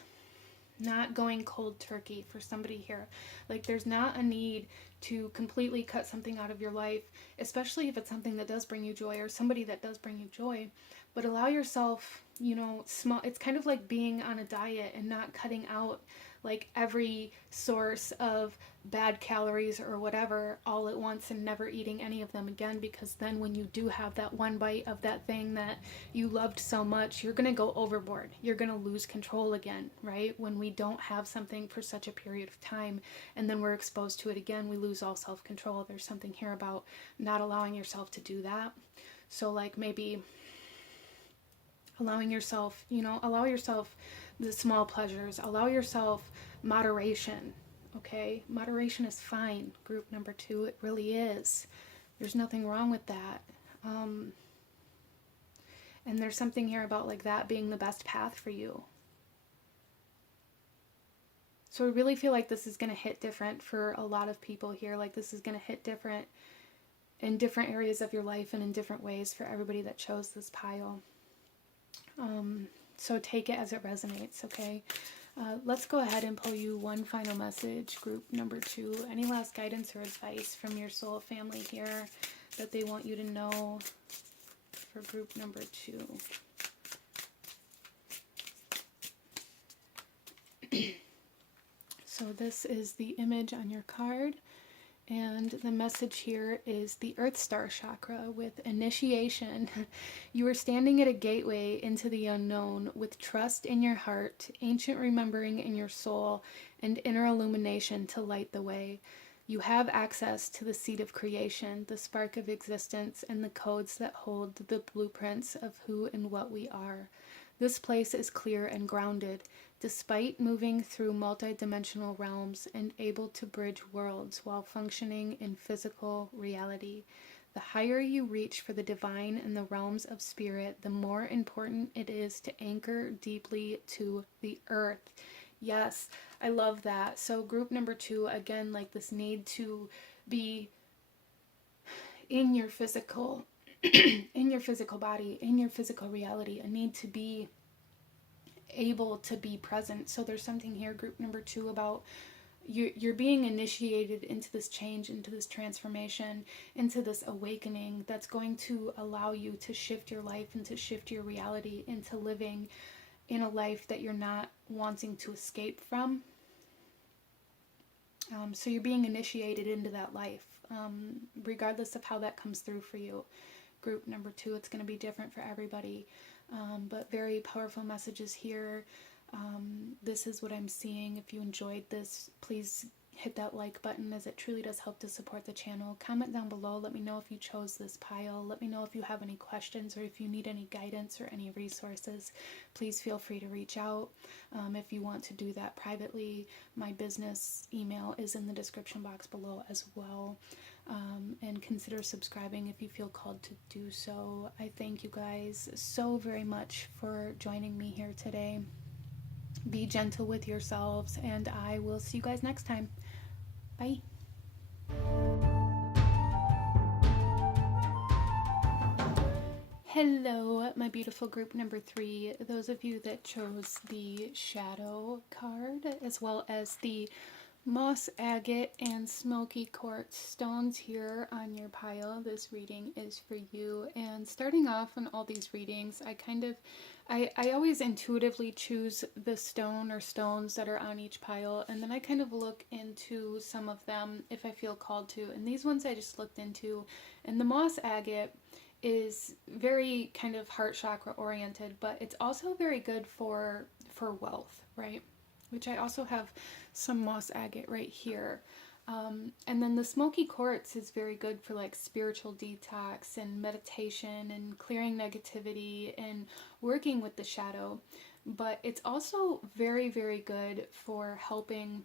going cold turkey for somebody here. Like there's not a need to completely cut something out of your life, especially if it's something that does bring you joy, or somebody that does bring you joy. But allow yourself, you know, small. It's kind of like being on a diet and not cutting out like every source of bad calories or whatever all at once, and never eating any of them again, because then when you do have that one bite of that thing that you loved so much, you're going to go overboard. You're going to lose control again, right? When we don't have something for such a period of time and then we're exposed to it again, we lose all self-control. There's something here about not allowing yourself to do that. So like maybe allowing yourself, you know, allow yourself the small pleasures, allow yourself moderation, okay? Moderation is fine, group number 2, it really is. There's nothing wrong with that. And there's something here about like that being the best path for you. So I really feel like this is going to hit different for a lot of people here. Like this is going to hit different in different areas of your life and in different ways for everybody that chose this pile. So take it as it resonates, okay? Let's go ahead and pull you one final message, group number 2. Any last guidance or advice from your soul family here that they want you to know for group number 2? So this is the image on your card, And the message here is the Earth Star chakra with initiation. You are standing at a gateway into the unknown with trust in your heart, ancient remembering in your soul, and inner illumination to light the way. You have access to the seed of creation, the spark of existence, and the codes that hold the blueprints of who and what we are. This place is clear and grounded, despite moving through multidimensional realms and able to bridge worlds while functioning in physical reality. The higher you reach for the divine and the realms of spirit, the more important it is to anchor deeply to the earth. Yes, I love that. So group number 2, again, like this need to be in your physical in your physical body, in your physical reality, a need to be able to be present. So there's something here, group number 2, about you're being initiated into this change, into this transformation, into this awakening that's going to allow you to shift your life and to shift your reality into living in a life that you're not wanting to escape from. So you're being initiated into that life, regardless of how that comes through for you. Group number 2, it's going to be different for everybody, but very powerful messages here. This is what I'm seeing. If you enjoyed this, please hit that like button, as it truly does help to support the channel. Comment down below. Let me know if you chose this pile. Let me know if you have any questions or if you need any guidance or any resources. Please feel free to reach out. If you want to do that privately, my business email is in the description box below as well. And consider subscribing if you feel called to do so. I thank you guys so very much for joining me here today. Be gentle with yourselves, and I will see you guys next time. Bye. Hello, my beautiful group number 3. Those of you that chose the shadow card, as well as the moss agate and smoky quartz stones here on your pile, this reading is for you. And starting off on all these readings, I always intuitively choose the stone or stones that are on each pile, and then I kind of look into some of them if I feel called to. And these ones I just looked into, and the moss agate is very kind of heart chakra oriented, but it's also very good for wealth, right? Which I also have some moss agate right here. And then the smoky quartz is very good for like spiritual detox and meditation and clearing negativity and working with the shadow. But it's also very, very good for helping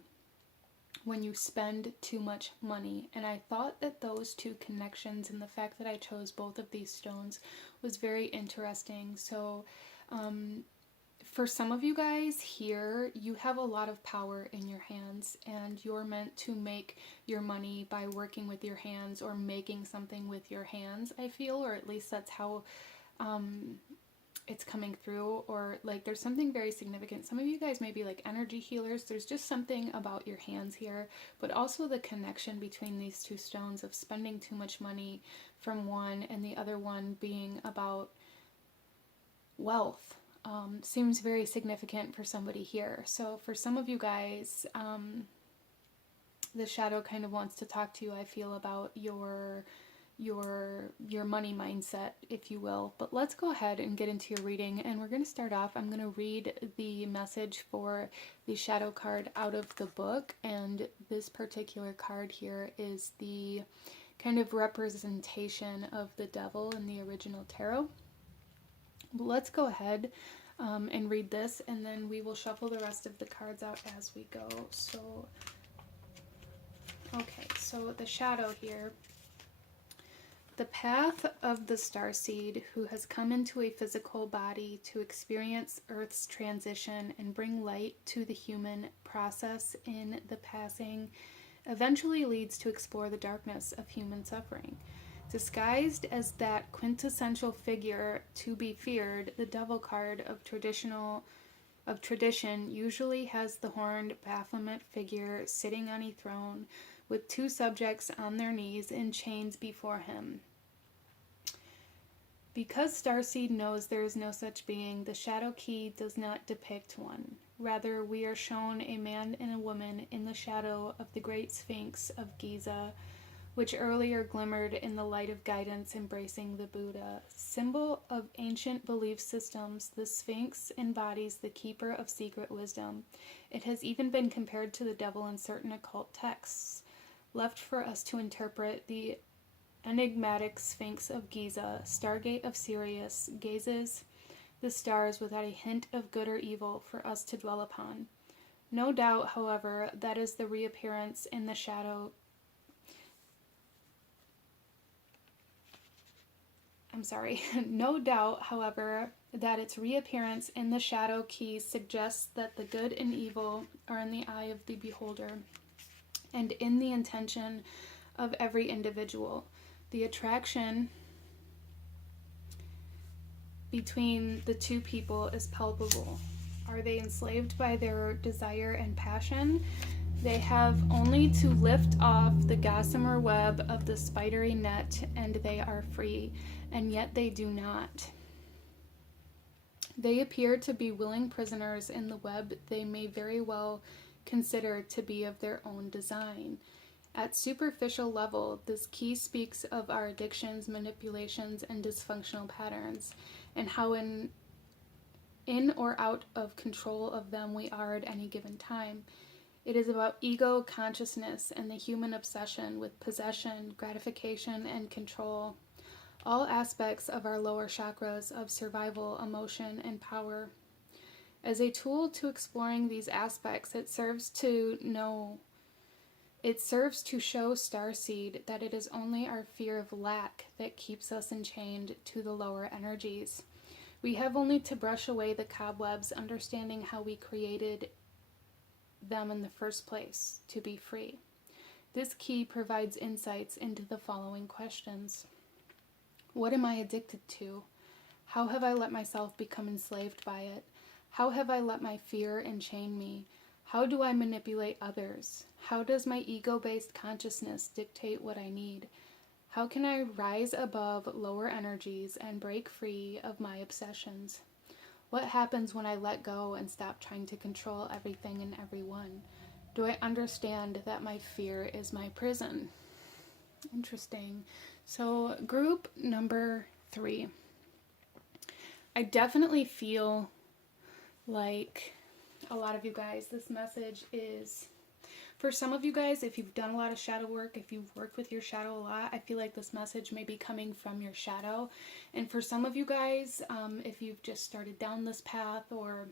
when you spend too much money. And I thought that those two connections and the fact that I chose both of these stones was very interesting. So, for some of you guys here, you have a lot of power in your hands, and you're meant to make your money by working with your hands or making something with your hands, I feel, or at least that's how it's coming through. Or like there's something very significant. Some of you guys may be like energy healers. There's just something about your hands here, but also the connection between these two stones of spending too much money from one and the other one being about wealth. Seems very significant for somebody here. So for some of you guys, the shadow kind of wants to talk to you, I feel, about your money mindset, if you will. But let's go ahead and get into your reading, and we're going to start off. I'm going to read the message for the shadow card out of the book, and this particular card here is the kind of representation of the devil in the original tarot. Let's go ahead and read this, and then we will shuffle the rest of the cards out as we go. So, okay, so the shadow here. The path of the starseed who has come into a physical body to experience Earth's transition and bring light to the human process in the passing eventually leads to explore the darkness of human suffering. Disguised as that quintessential figure to be feared, the devil card of tradition usually has the horned Baphomet figure sitting on a throne with two subjects on their knees in chains before him. Because Starseed knows there is no such being, the shadow key does not depict one. Rather, we are shown a man and a woman in the shadow of the Great Sphinx of Giza, which earlier glimmered in the light of guidance embracing the Buddha. Symbol of ancient belief systems, the Sphinx embodies the keeper of secret wisdom. It has even been compared to the devil in certain occult texts. Left for us to interpret, the enigmatic Sphinx of Giza, Stargate of Sirius, gazes the stars without a hint of good or evil for us to dwell upon. No doubt, however, that is the reappearance in the shadow. No doubt, however, that its reappearance in the shadow key suggests that the good and evil are in the eye of the beholder and in the intention of every individual. The attraction between the two people is palpable. Are they enslaved by their desire and passion? They have only to lift off the gossamer web of the spidery net and they are free, and yet they do not. They appear to be willing prisoners in the web they may very well consider to be of their own design. At superficial level, this key speaks of our addictions, manipulations, and dysfunctional patterns, and how in or out of control of them we are at any given time. It is about ego consciousness and the human obsession with possession, gratification, and control. All aspects of our lower chakras of survival, emotion, and power. As a tool to exploring these aspects, it serves to show Starseed that it is only our fear of lack that keeps us enchained to the lower energies. We have only to brush away the cobwebs, understanding how we created them in the first place, to be free. This key provides insights into the following questions. What am I addicted to? How have I let myself become enslaved by it? How have I let my fear enchain me? How do I manipulate others? How does my ego-based consciousness dictate what I need? How can I rise above lower energies and break free of my obsessions? What happens when I let go and stop trying to control everything and everyone? Do I understand that my fear is my prison? Interesting. So, group number 3. I definitely feel like a lot of you guys, this message is for some of you guys. If you've done a lot of shadow work, if you've worked with your shadow a lot, I feel like this message may be coming from your shadow. And for some of you guys, if you've just started down this path, or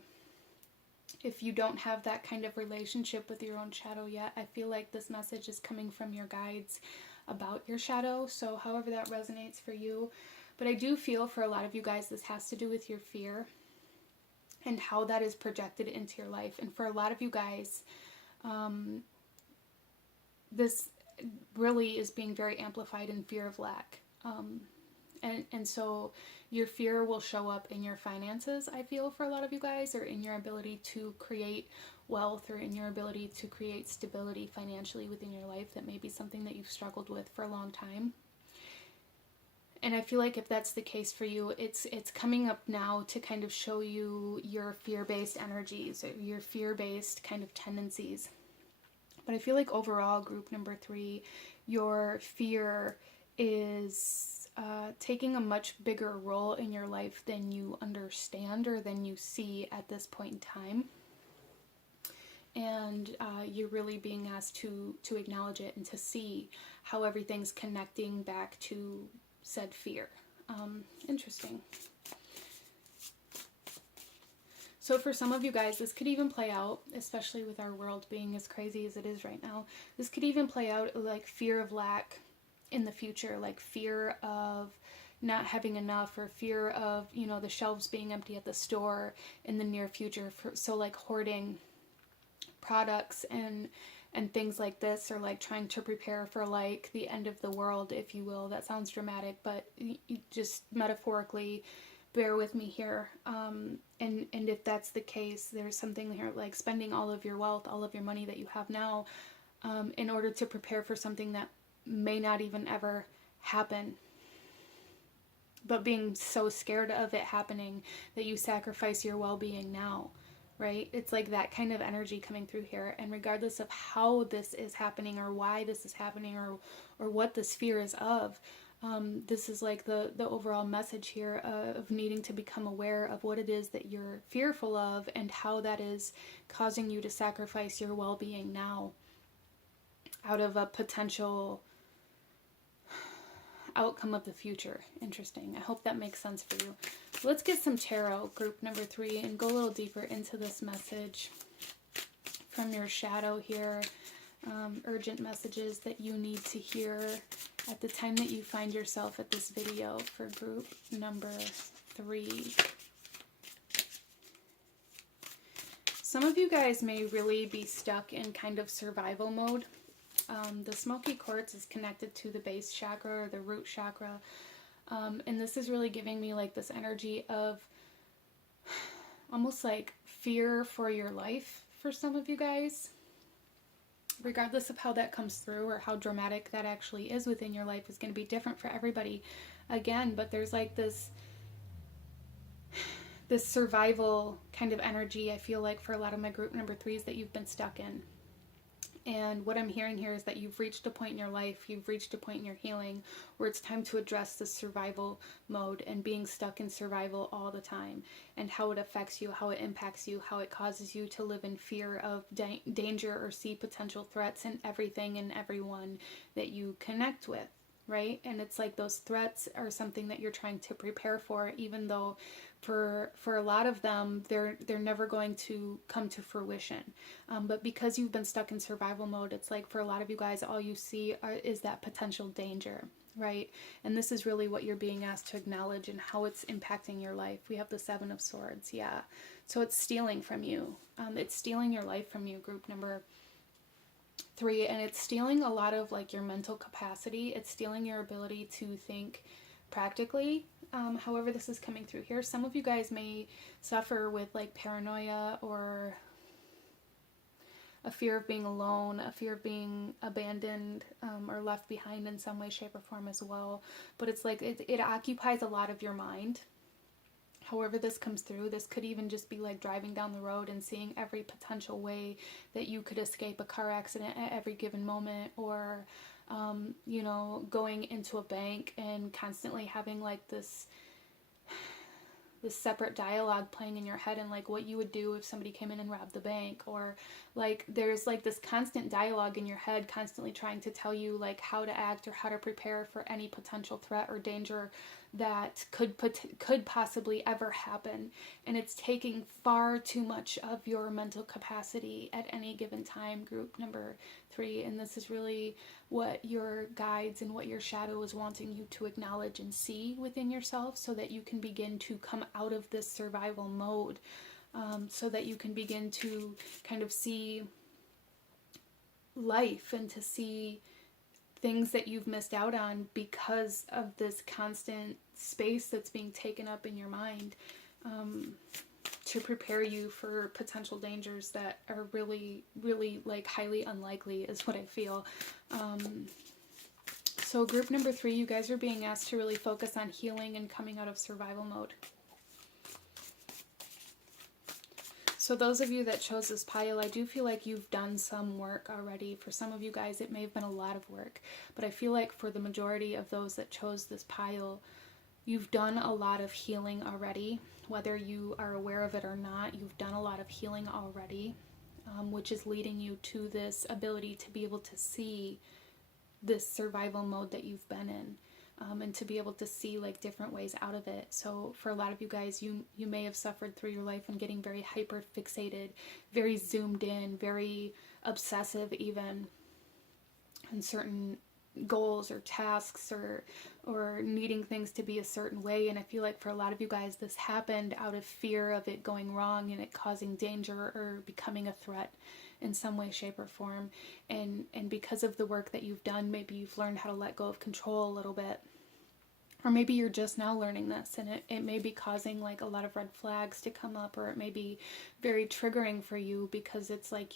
if you don't have that kind of relationship with your own shadow yet, I feel like this message is coming from your guides about your shadow. So however that resonates for you. But I do feel for a lot of you guys, this has to do with your fear and how that is projected into your life. And for a lot of you guys, this really is being very amplified in fear of lack. And so your fear will show up in your finances, I feel, for a lot of you guys, or in your ability to create wealth, or in your ability to create stability financially within your life. That may be something that you've struggled with for a long time. And I feel like if that's the case for you, it's coming up now to kind of show you your fear-based energies, or your fear-based kind of tendencies. But I feel like overall, group number 3, your fear is taking a much bigger role in your life than you understand or than you see at this point in time. And you're really being asked to acknowledge it and to see how everything's connecting back to said fear. Interesting. So for some of you guys, this could even play out, especially with our world being as crazy as it is right now, this could even play out like fear of lack in the future, like fear of not having enough, or fear of, you know, the shelves being empty at the store in the near future. So like hoarding products and things like this, or like trying to prepare for like the end of the world, if you will. That sounds dramatic, but you just metaphorically bear with me here. And if that's the case, there's something here like spending all of your wealth, all of your money that you have now, in order to prepare for something that may not even ever happen, but being so scared of it happening that you sacrifice your well-being now. right? It's like that kind of energy coming through here. And regardless of how this is happening or why this is happening or what this fear is of, this is like the overall message here of needing to become aware of what it is that you're fearful of and how that is causing you to sacrifice your well-being now out of a potential outcome of the future. Interesting. I hope that makes sense for you. Let's get some tarot, group number 3, and go a little deeper into this message from your shadow here. Urgent messages that you need to hear at the time that you find yourself at this video for group number 3. Some of you guys may really be stuck in kind of survival mode. The smoky quartz is connected to the base chakra or the root chakra. And this is really giving me like this energy of almost like fear for your life for some of you guys. Regardless of how that comes through or how dramatic that actually is within your life is going to be different for everybody again, but there's like this survival kind of energy I feel like for a lot of my group number 3s that you've been stuck in. And what I'm hearing here is that you've reached a point in your life, you've reached a point in your healing where it's time to address the survival mode and being stuck in survival all the time and how it affects you, how it impacts you, how it causes you to live in fear of danger or see potential threats in everything and everyone that you connect with, right? And it's like those threats are something that you're trying to prepare for, even though for a lot of them, they're never going to come to fruition. But because you've been stuck in survival mode, it's like for a lot of you guys, all you see is that potential danger, right? And this is really what you're being asked to acknowledge and how it's impacting your life. We have the 7 of Swords, yeah. So it's stealing from you. It's stealing your life from you, group number 3, and it's stealing a lot of like your mental capacity. It's stealing your ability to think practically. However this is coming through here, some of you guys may suffer with like paranoia or a fear of being alone, a fear of being abandoned or left behind in some way, shape, or form as well. But it's like it occupies a lot of your mind. However this comes through, this could even just be like driving down the road and seeing every potential way that you could escape a car accident at every given moment, or you know, going into a bank and constantly having like this separate dialogue playing in your head and like what you would do if somebody came in and robbed the bank, or like there's like this constant dialogue in your head constantly trying to tell you like how to act or how to prepare for any potential threat or danger that could possibly ever happen. And it's taking far too much of your mental capacity at any given time, group number 3. And this is really what your guides and what your shadow is wanting you to acknowledge and see within yourself, so that you can begin to come out of this survival mode, so that you can begin to kind of see life and to see things that you've missed out on because of this constant space that's being taken up in your mind, to prepare you for potential dangers that are really, really like highly unlikely is what I feel. So group number 3, you guys are being asked to really focus on healing and coming out of survival mode. So those of you that chose this pile, I do feel like you've done some work already. For some of you guys, it may have been a lot of work, but I feel like for the majority of those that chose this pile, you've done a lot of healing already. Whether you are aware of it or not, you've done a lot of healing already, which is leading you to this ability to be able to see this survival mode that you've been in. And to be able to see like different ways out of it. So for a lot of you guys, you may have suffered through your life and getting very hyper fixated, very zoomed in, very obsessive even, on certain goals or tasks or needing things to be a certain way. And I feel like for a lot of you guys, this happened out of fear of it going wrong and it causing danger or becoming a threat in some way, shape, or form. And because of the work that you've done, maybe you've learned how to let go of control a little bit. Or maybe you're just now learning this, and it may be causing like a lot of red flags to come up, or it may be very triggering for you because it's like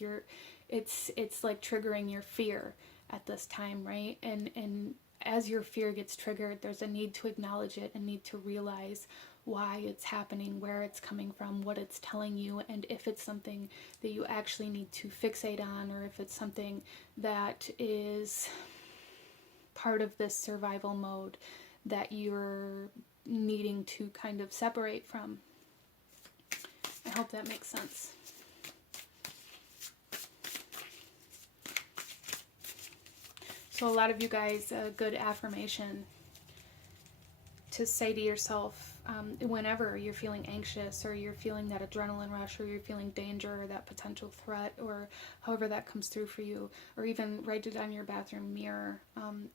it's like triggering your fear at this time, right? And as your fear gets triggered, there's a need to acknowledge it, a need to realize why it's happening, where it's coming from, what it's telling you, and if it's something that you actually need to fixate on, or if it's something that is part of this survival mode that you're needing to kind of separate from. I hope that makes sense. So a lot of you guys, a good affirmation to say to yourself whenever you're feeling anxious, or you're feeling that adrenaline rush, or you're feeling danger, or that potential threat, or however that comes through for you, or even write it on your bathroom mirror.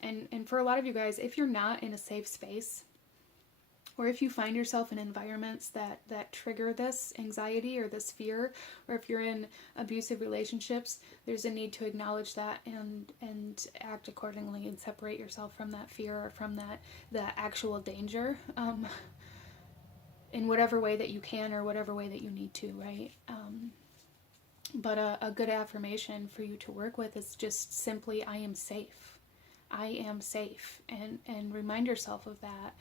And for a lot of you guys, if you're not in a safe space, or if you find yourself in environments that trigger this anxiety or this fear, or if you're in abusive relationships, there's a need to acknowledge that and act accordingly and separate yourself from that fear, or from that actual danger, in whatever way that you can, or whatever way that you need to, right? But a good affirmation for you to work with is just simply, I am safe. I am safe. And remind yourself of that.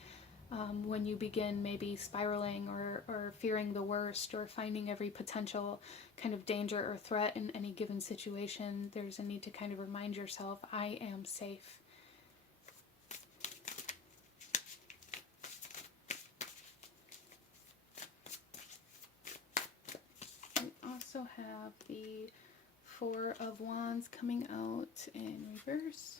When you begin maybe spiraling, or fearing the worst, or finding every potential kind of danger or threat in any given situation, there's a need to kind of remind yourself, I am safe. We also have the Four of Wands coming out in reverse.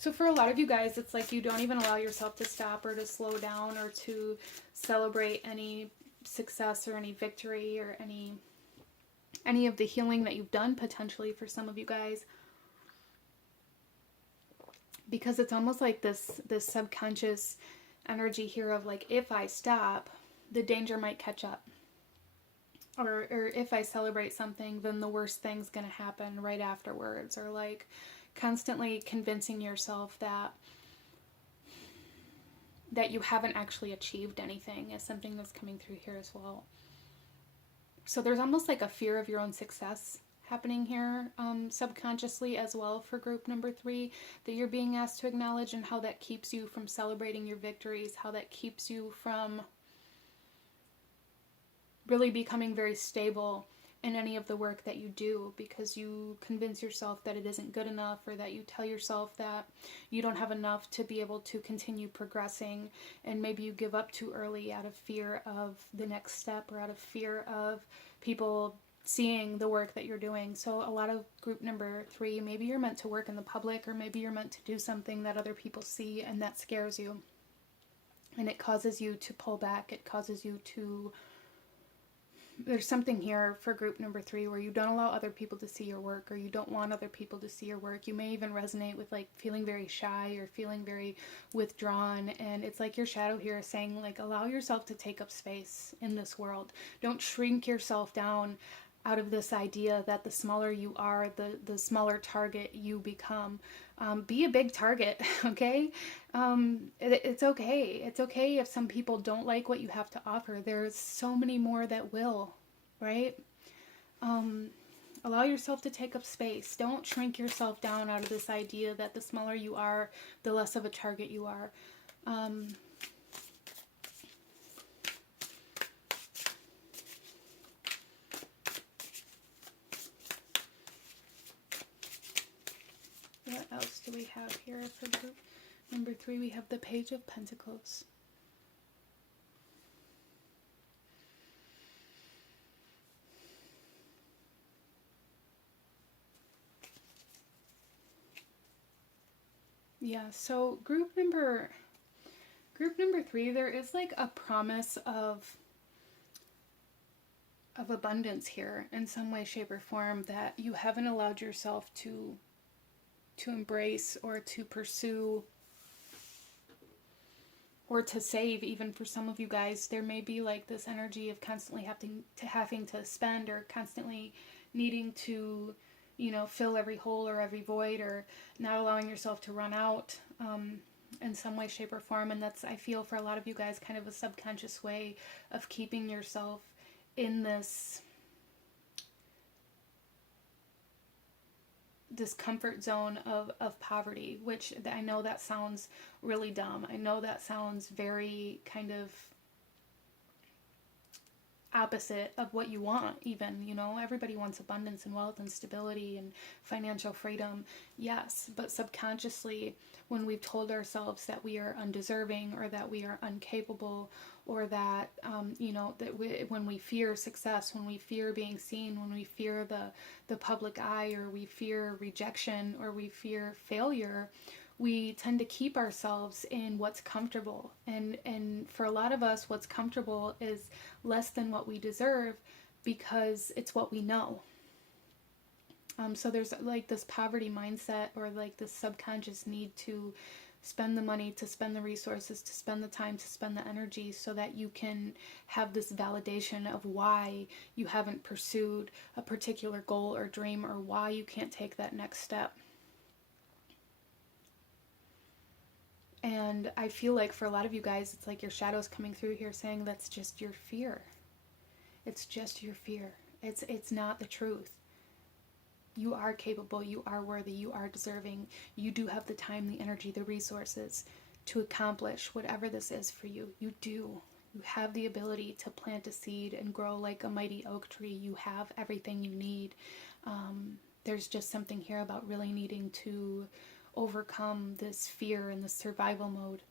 So for a lot of you guys, it's like you don't even allow yourself to stop, or to slow down, or to celebrate any success, or any victory, or any of the healing that you've done potentially for some of you guys. Because it's almost like this subconscious energy here of like, if I stop, the danger might catch up. Or if I celebrate something, then the worst thing's going to happen right afterwards. Or like constantly convincing yourself that you haven't actually achieved anything is something that's coming through here as well. So there's almost like a fear of your own success happening here, subconsciously as well, for group number 3, that you're being asked to acknowledge, and how that keeps you from celebrating your victories, how that keeps you from really becoming very stable in any of the work that you do, because you convince yourself that it isn't good enough, or that you tell yourself that you don't have enough to be able to continue progressing, and maybe you give up too early out of fear of the next step, or out of fear of people seeing the work that you're doing. So a lot of group number 3, maybe you're meant to work in the public, or maybe you're meant to do something that other people see, and that scares you, and it causes you to pull back. It causes you to, there's something here for group number 3 where you don't allow other people to see your work, or you don't want other people to see your work. You may even resonate with like feeling very shy, or feeling very withdrawn, and it's like your shadow here is saying, like, allow yourself to take up space in this world. Don't shrink yourself down out of this idea that the smaller you are, the smaller target you become. Be a big target, okay? It's okay. It's okay if some people don't like what you have to offer. There's so many more that will, right? Allow yourself to take up space. Don't shrink yourself down out of this idea that the smaller you are, the less of a target you are. What else do we have here for group number 3? We have the Page of Pentacles. Yeah, so group number 3, there is like a promise of abundance here in some way, shape, or form that you haven't allowed yourself to embrace, or to pursue, or to save. Even for some of you guys, there may be like this energy of constantly having to spend, or constantly needing to, you know, fill every hole or every void, or not allowing yourself to run out in some way, shape, or form. And that's, I feel, for a lot of you guys, kind of a subconscious way of keeping yourself in this this comfort zone of poverty, which I know that sounds really dumb. I know that sounds very kind of opposite of what you want, even, you know, everybody wants abundance and wealth and stability and financial freedom. Yes, but subconsciously, when we've told ourselves that we are undeserving or that we are incapable, or that you know, that when we fear success, when we fear being seen, when we fear the public eye, or we fear rejection, or we fear failure, we tend to keep ourselves in what's comfortable. And for a lot of us, what's comfortable is less than what we deserve, because it's what we know. So there's like this poverty mindset, or like this subconscious need to spend the money, to spend the resources, to spend the time, to spend the energy, so that you can have this validation of why you haven't pursued a particular goal or dream, or why you can't take that next step. And I feel like for a lot of you guys, it's like your shadow's coming through here saying that's just your fear. It's just your fear. It's not the truth. You are capable, you are worthy, you are deserving. You do have the time, the energy, the resources to accomplish whatever this is for you. You do. You have the ability to plant a seed and grow like a mighty oak tree. You have everything you need. There's just something here about really needing to overcome this fear and this survival mode,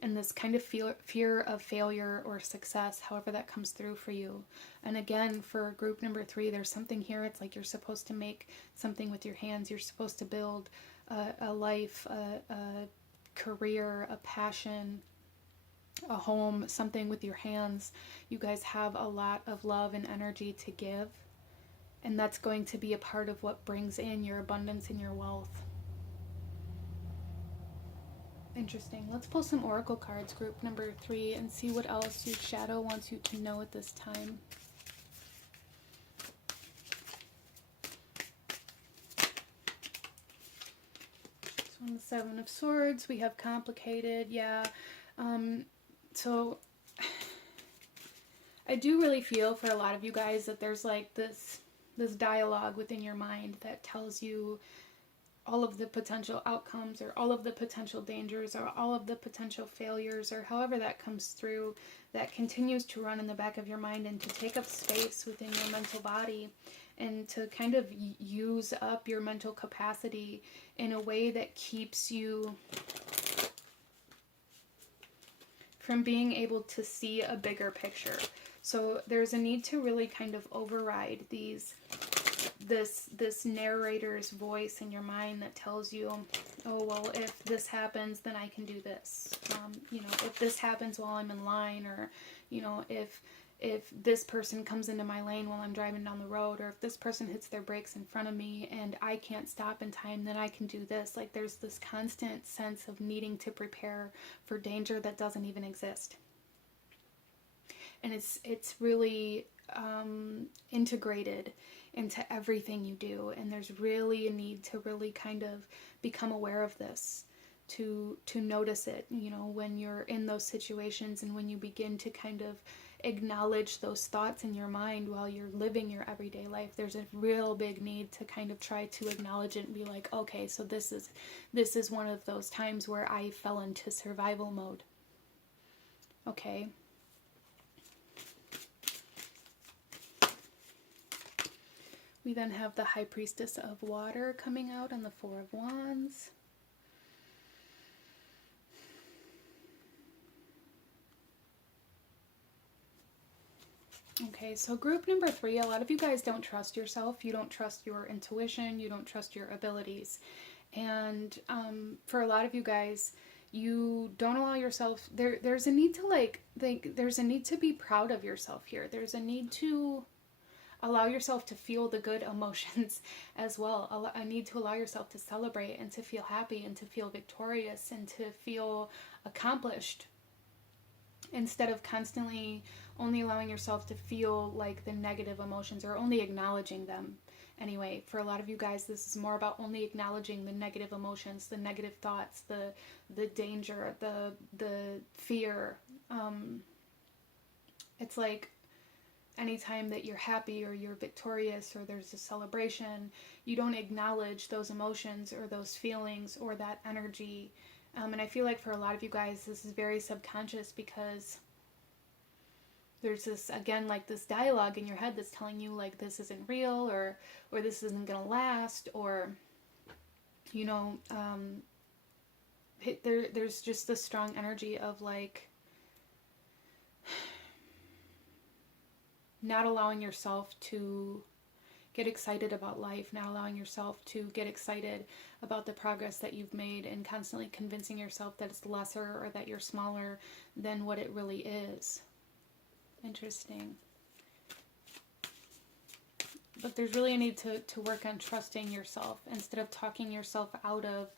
and this kind of fear of failure or success, however that comes through for you. And again, for group number 3, there's something here. It's like you're supposed to make something with your hands. You're supposed to build a life, a career, a passion, a home, something with your hands. You guys have a lot of love and energy to give. And that's going to be a part of what brings in your abundance and your wealth. Interesting. Let's pull some oracle cards, group number 3, and see what else your shadow wants you to know at this time. So on the 7 of Swords, we have complicated. Yeah. So I do really feel for a lot of you guys that there's like this dialogue within your mind that tells you all of the potential outcomes, or all of the potential dangers, or all of the potential failures, or however that comes through, that continues to run in the back of your mind and to take up space within your mental body, and to kind of use up your mental capacity in a way that keeps you from being able to see a bigger picture. So there's a need to really kind of override this narrator's voice in your mind that tells you, oh, well, if this happens, then I can do this. You know, if this happens while I'm in line, or, you know, if this person comes into my lane while I'm driving down the road, or if this person hits their brakes in front of me and I can't stop in time, then I can do this. Like, there's this constant sense of needing to prepare for danger that doesn't even exist. And it's really integrated into everything you do, and there's really a need to really kind of become aware of this, to notice it, you know, when you're in those situations, and when you begin to kind of acknowledge those thoughts in your mind while you're living your everyday life. There's a real big need to kind of try to acknowledge it and be like, okay, so this is one of those times where I fell into survival mode. Okay. We then have the High Priestess of Water coming out on the 4 of Wands. Okay, so group number 3, a lot of you guys don't trust yourself. You don't trust your intuition. You don't trust your abilities. And for a lot of you guys, you don't allow yourself, there's a need to there's a need to be proud of yourself here. There's a need to allow yourself to feel the good emotions as well. I need to allow yourself to celebrate and to feel happy and to feel victorious and to feel accomplished, instead of constantly only allowing yourself to feel like the negative emotions, or only acknowledging them. Anyway, for a lot of you guys, this is more about only acknowledging the negative emotions, the negative thoughts, the danger, the fear. It's like anytime that you're happy or you're victorious or there's a celebration, you don't acknowledge those emotions or those feelings or that energy. And I feel like for a lot of you guys, this is very subconscious because there's this, again, like this dialogue in your head that's telling you like this isn't real, or this isn't gonna last, or you know, there's just this strong energy of like not allowing yourself to get excited about life, not allowing yourself to get excited about the progress that you've made, and constantly convincing yourself that it's lesser or that you're smaller than what it really is. Interesting. But there's really a need to work on trusting yourself instead of talking yourself out of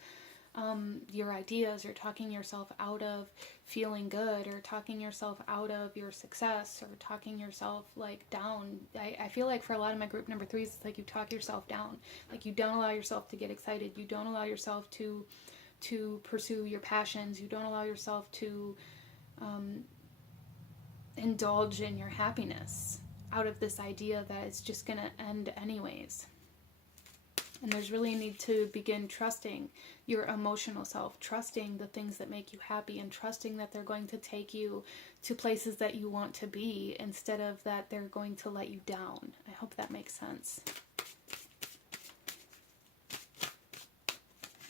your ideas, or talking yourself out of feeling good, or talking yourself out of your success, or talking yourself like down. I feel like for a lot of my group number 3s, it's like you talk yourself down. Like you don't allow yourself to get excited. You don't allow yourself to pursue your passions. You don't allow yourself to indulge in your happiness out of this idea that it's just going to end anyways. And there's really a need to begin trusting your emotional self, trusting the things that make you happy, and trusting that they're going to take you to places that you want to be instead of that they're going to let you down. I hope that makes sense.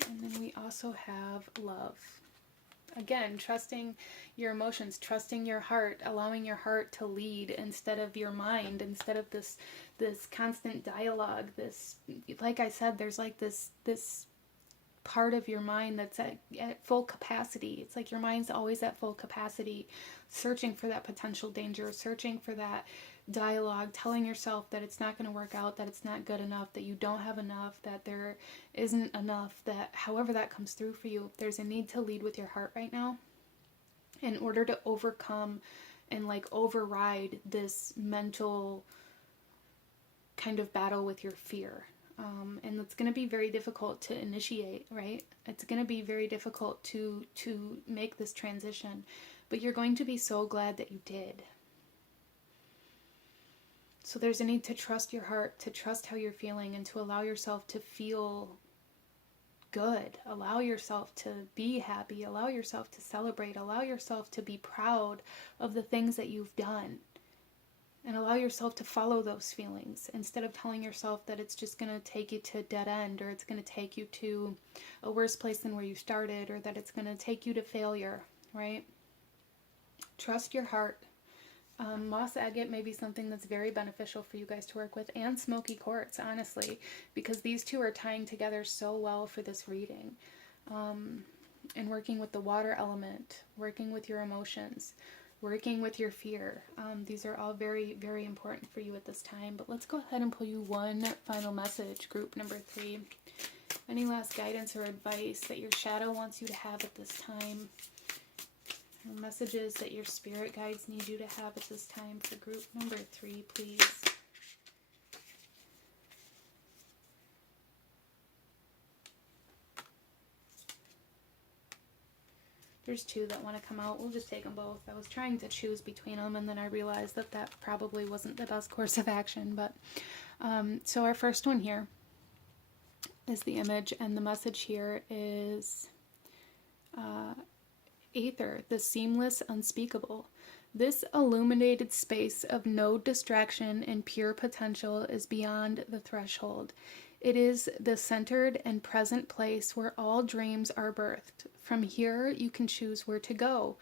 And then we also have love. Again, trusting your emotions, trusting your heart, allowing your heart to lead instead of your mind, instead of this constant dialogue. This, like I said, there's like this part of your mind that's at full capacity. It's like your mind's always at full capacity, searching for that potential danger, searching for that dialogue, telling yourself that it's not going to work out, that it's not good enough, that you don't have enough, that there isn't enough, that however that comes through for you, there's a need to lead with your heart right now in order to overcome and like override this mental kind of battle with your fear. And it's going to be very difficult to initiate, right? It's going to be very difficult to make this transition, but you're going to be so glad that you did. So there's a need to trust your heart, to trust how you're feeling, and to allow yourself to feel good. Allow yourself to be happy. Allow yourself to celebrate. Allow yourself to be proud of the things that you've done. And allow yourself to follow those feelings instead of telling yourself that it's just going to take you to a dead end, or it's going to take you to a worse place than where you started, or that it's going to take you to failure, right? Trust your heart. Moss agate may be something that's very beneficial for you guys to work with, and smoky quartz, honestly, because these two are tying together so well for this reading. And working with the water element, working with your emotions, working with your fear. These are all very, very important for you at this time. But let's go ahead and pull you one final message, group number 3. Any last guidance or advice that your shadow wants you to have at this time? Or messages that your spirit guides need you to have at this time for group number 3, please. There's 2 that want to come out. We'll just take them both. I was trying to choose between them, and then I realized that that probably wasn't the best course of action. But so our first one here is the image, and the message here is Aether, the seamless, unspeakable. This illuminated space of no distraction and pure potential is beyond the threshold. It is the centered and present place where all dreams are birthed. From here, you can choose where to go.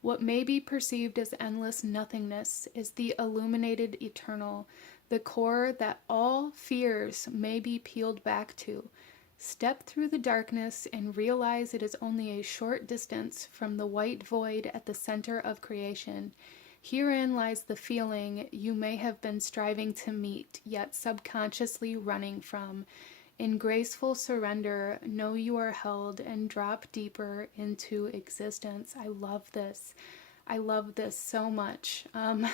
What may be perceived as endless nothingness is the illuminated eternal, the core that all fears may be peeled back to. Step through the darkness and realize it is only a short distance from the white void at the center of creation. Herein lies the feeling you may have been striving to meet, yet subconsciously running from. In graceful surrender, know you are held and drop deeper into existence. I love this. I love this so much. And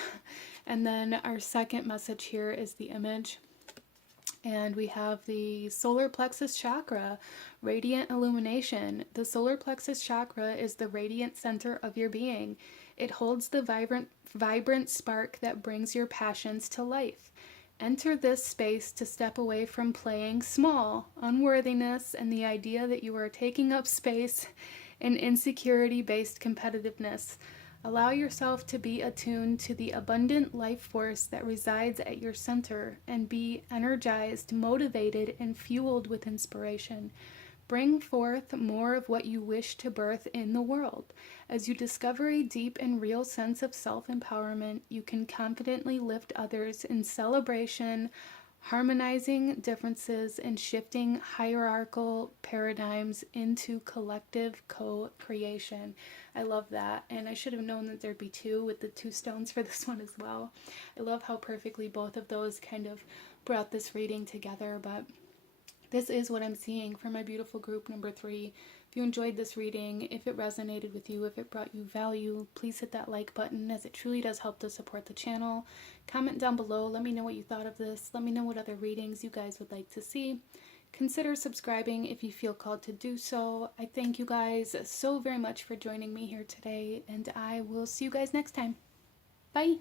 then our second message here is the image. And we have the solar plexus chakra, radiant illumination. The solar plexus chakra is the radiant center of your being. It holds the vibrant spark that brings your passions to life. Enter this space to step away from playing small, unworthiness, and the idea that you are taking up space in insecurity-based competitiveness. Allow yourself to be attuned to the abundant life force that resides at your center and be energized, motivated, and fueled with inspiration. Bring forth more of what you wish to birth in the world. As you discover a deep and real sense of self-empowerment, you can confidently lift others in celebration, harmonizing differences and shifting hierarchical paradigms into collective co-creation. I love that, and I should have known that there'd be two with the two stones for this one as well. I love how perfectly both of those kind of brought this reading together, but this is what I'm seeing for my beautiful group number 3. If you enjoyed this reading, if it resonated with you, if it brought you value, please hit that like button, as it truly does help to support the channel. Comment down below, let me know what you thought of this. Let me know what other readings you guys would like to see. Consider subscribing if you feel called to do so. I thank you guys so very much for joining me here today, and I will see you guys next time. Bye!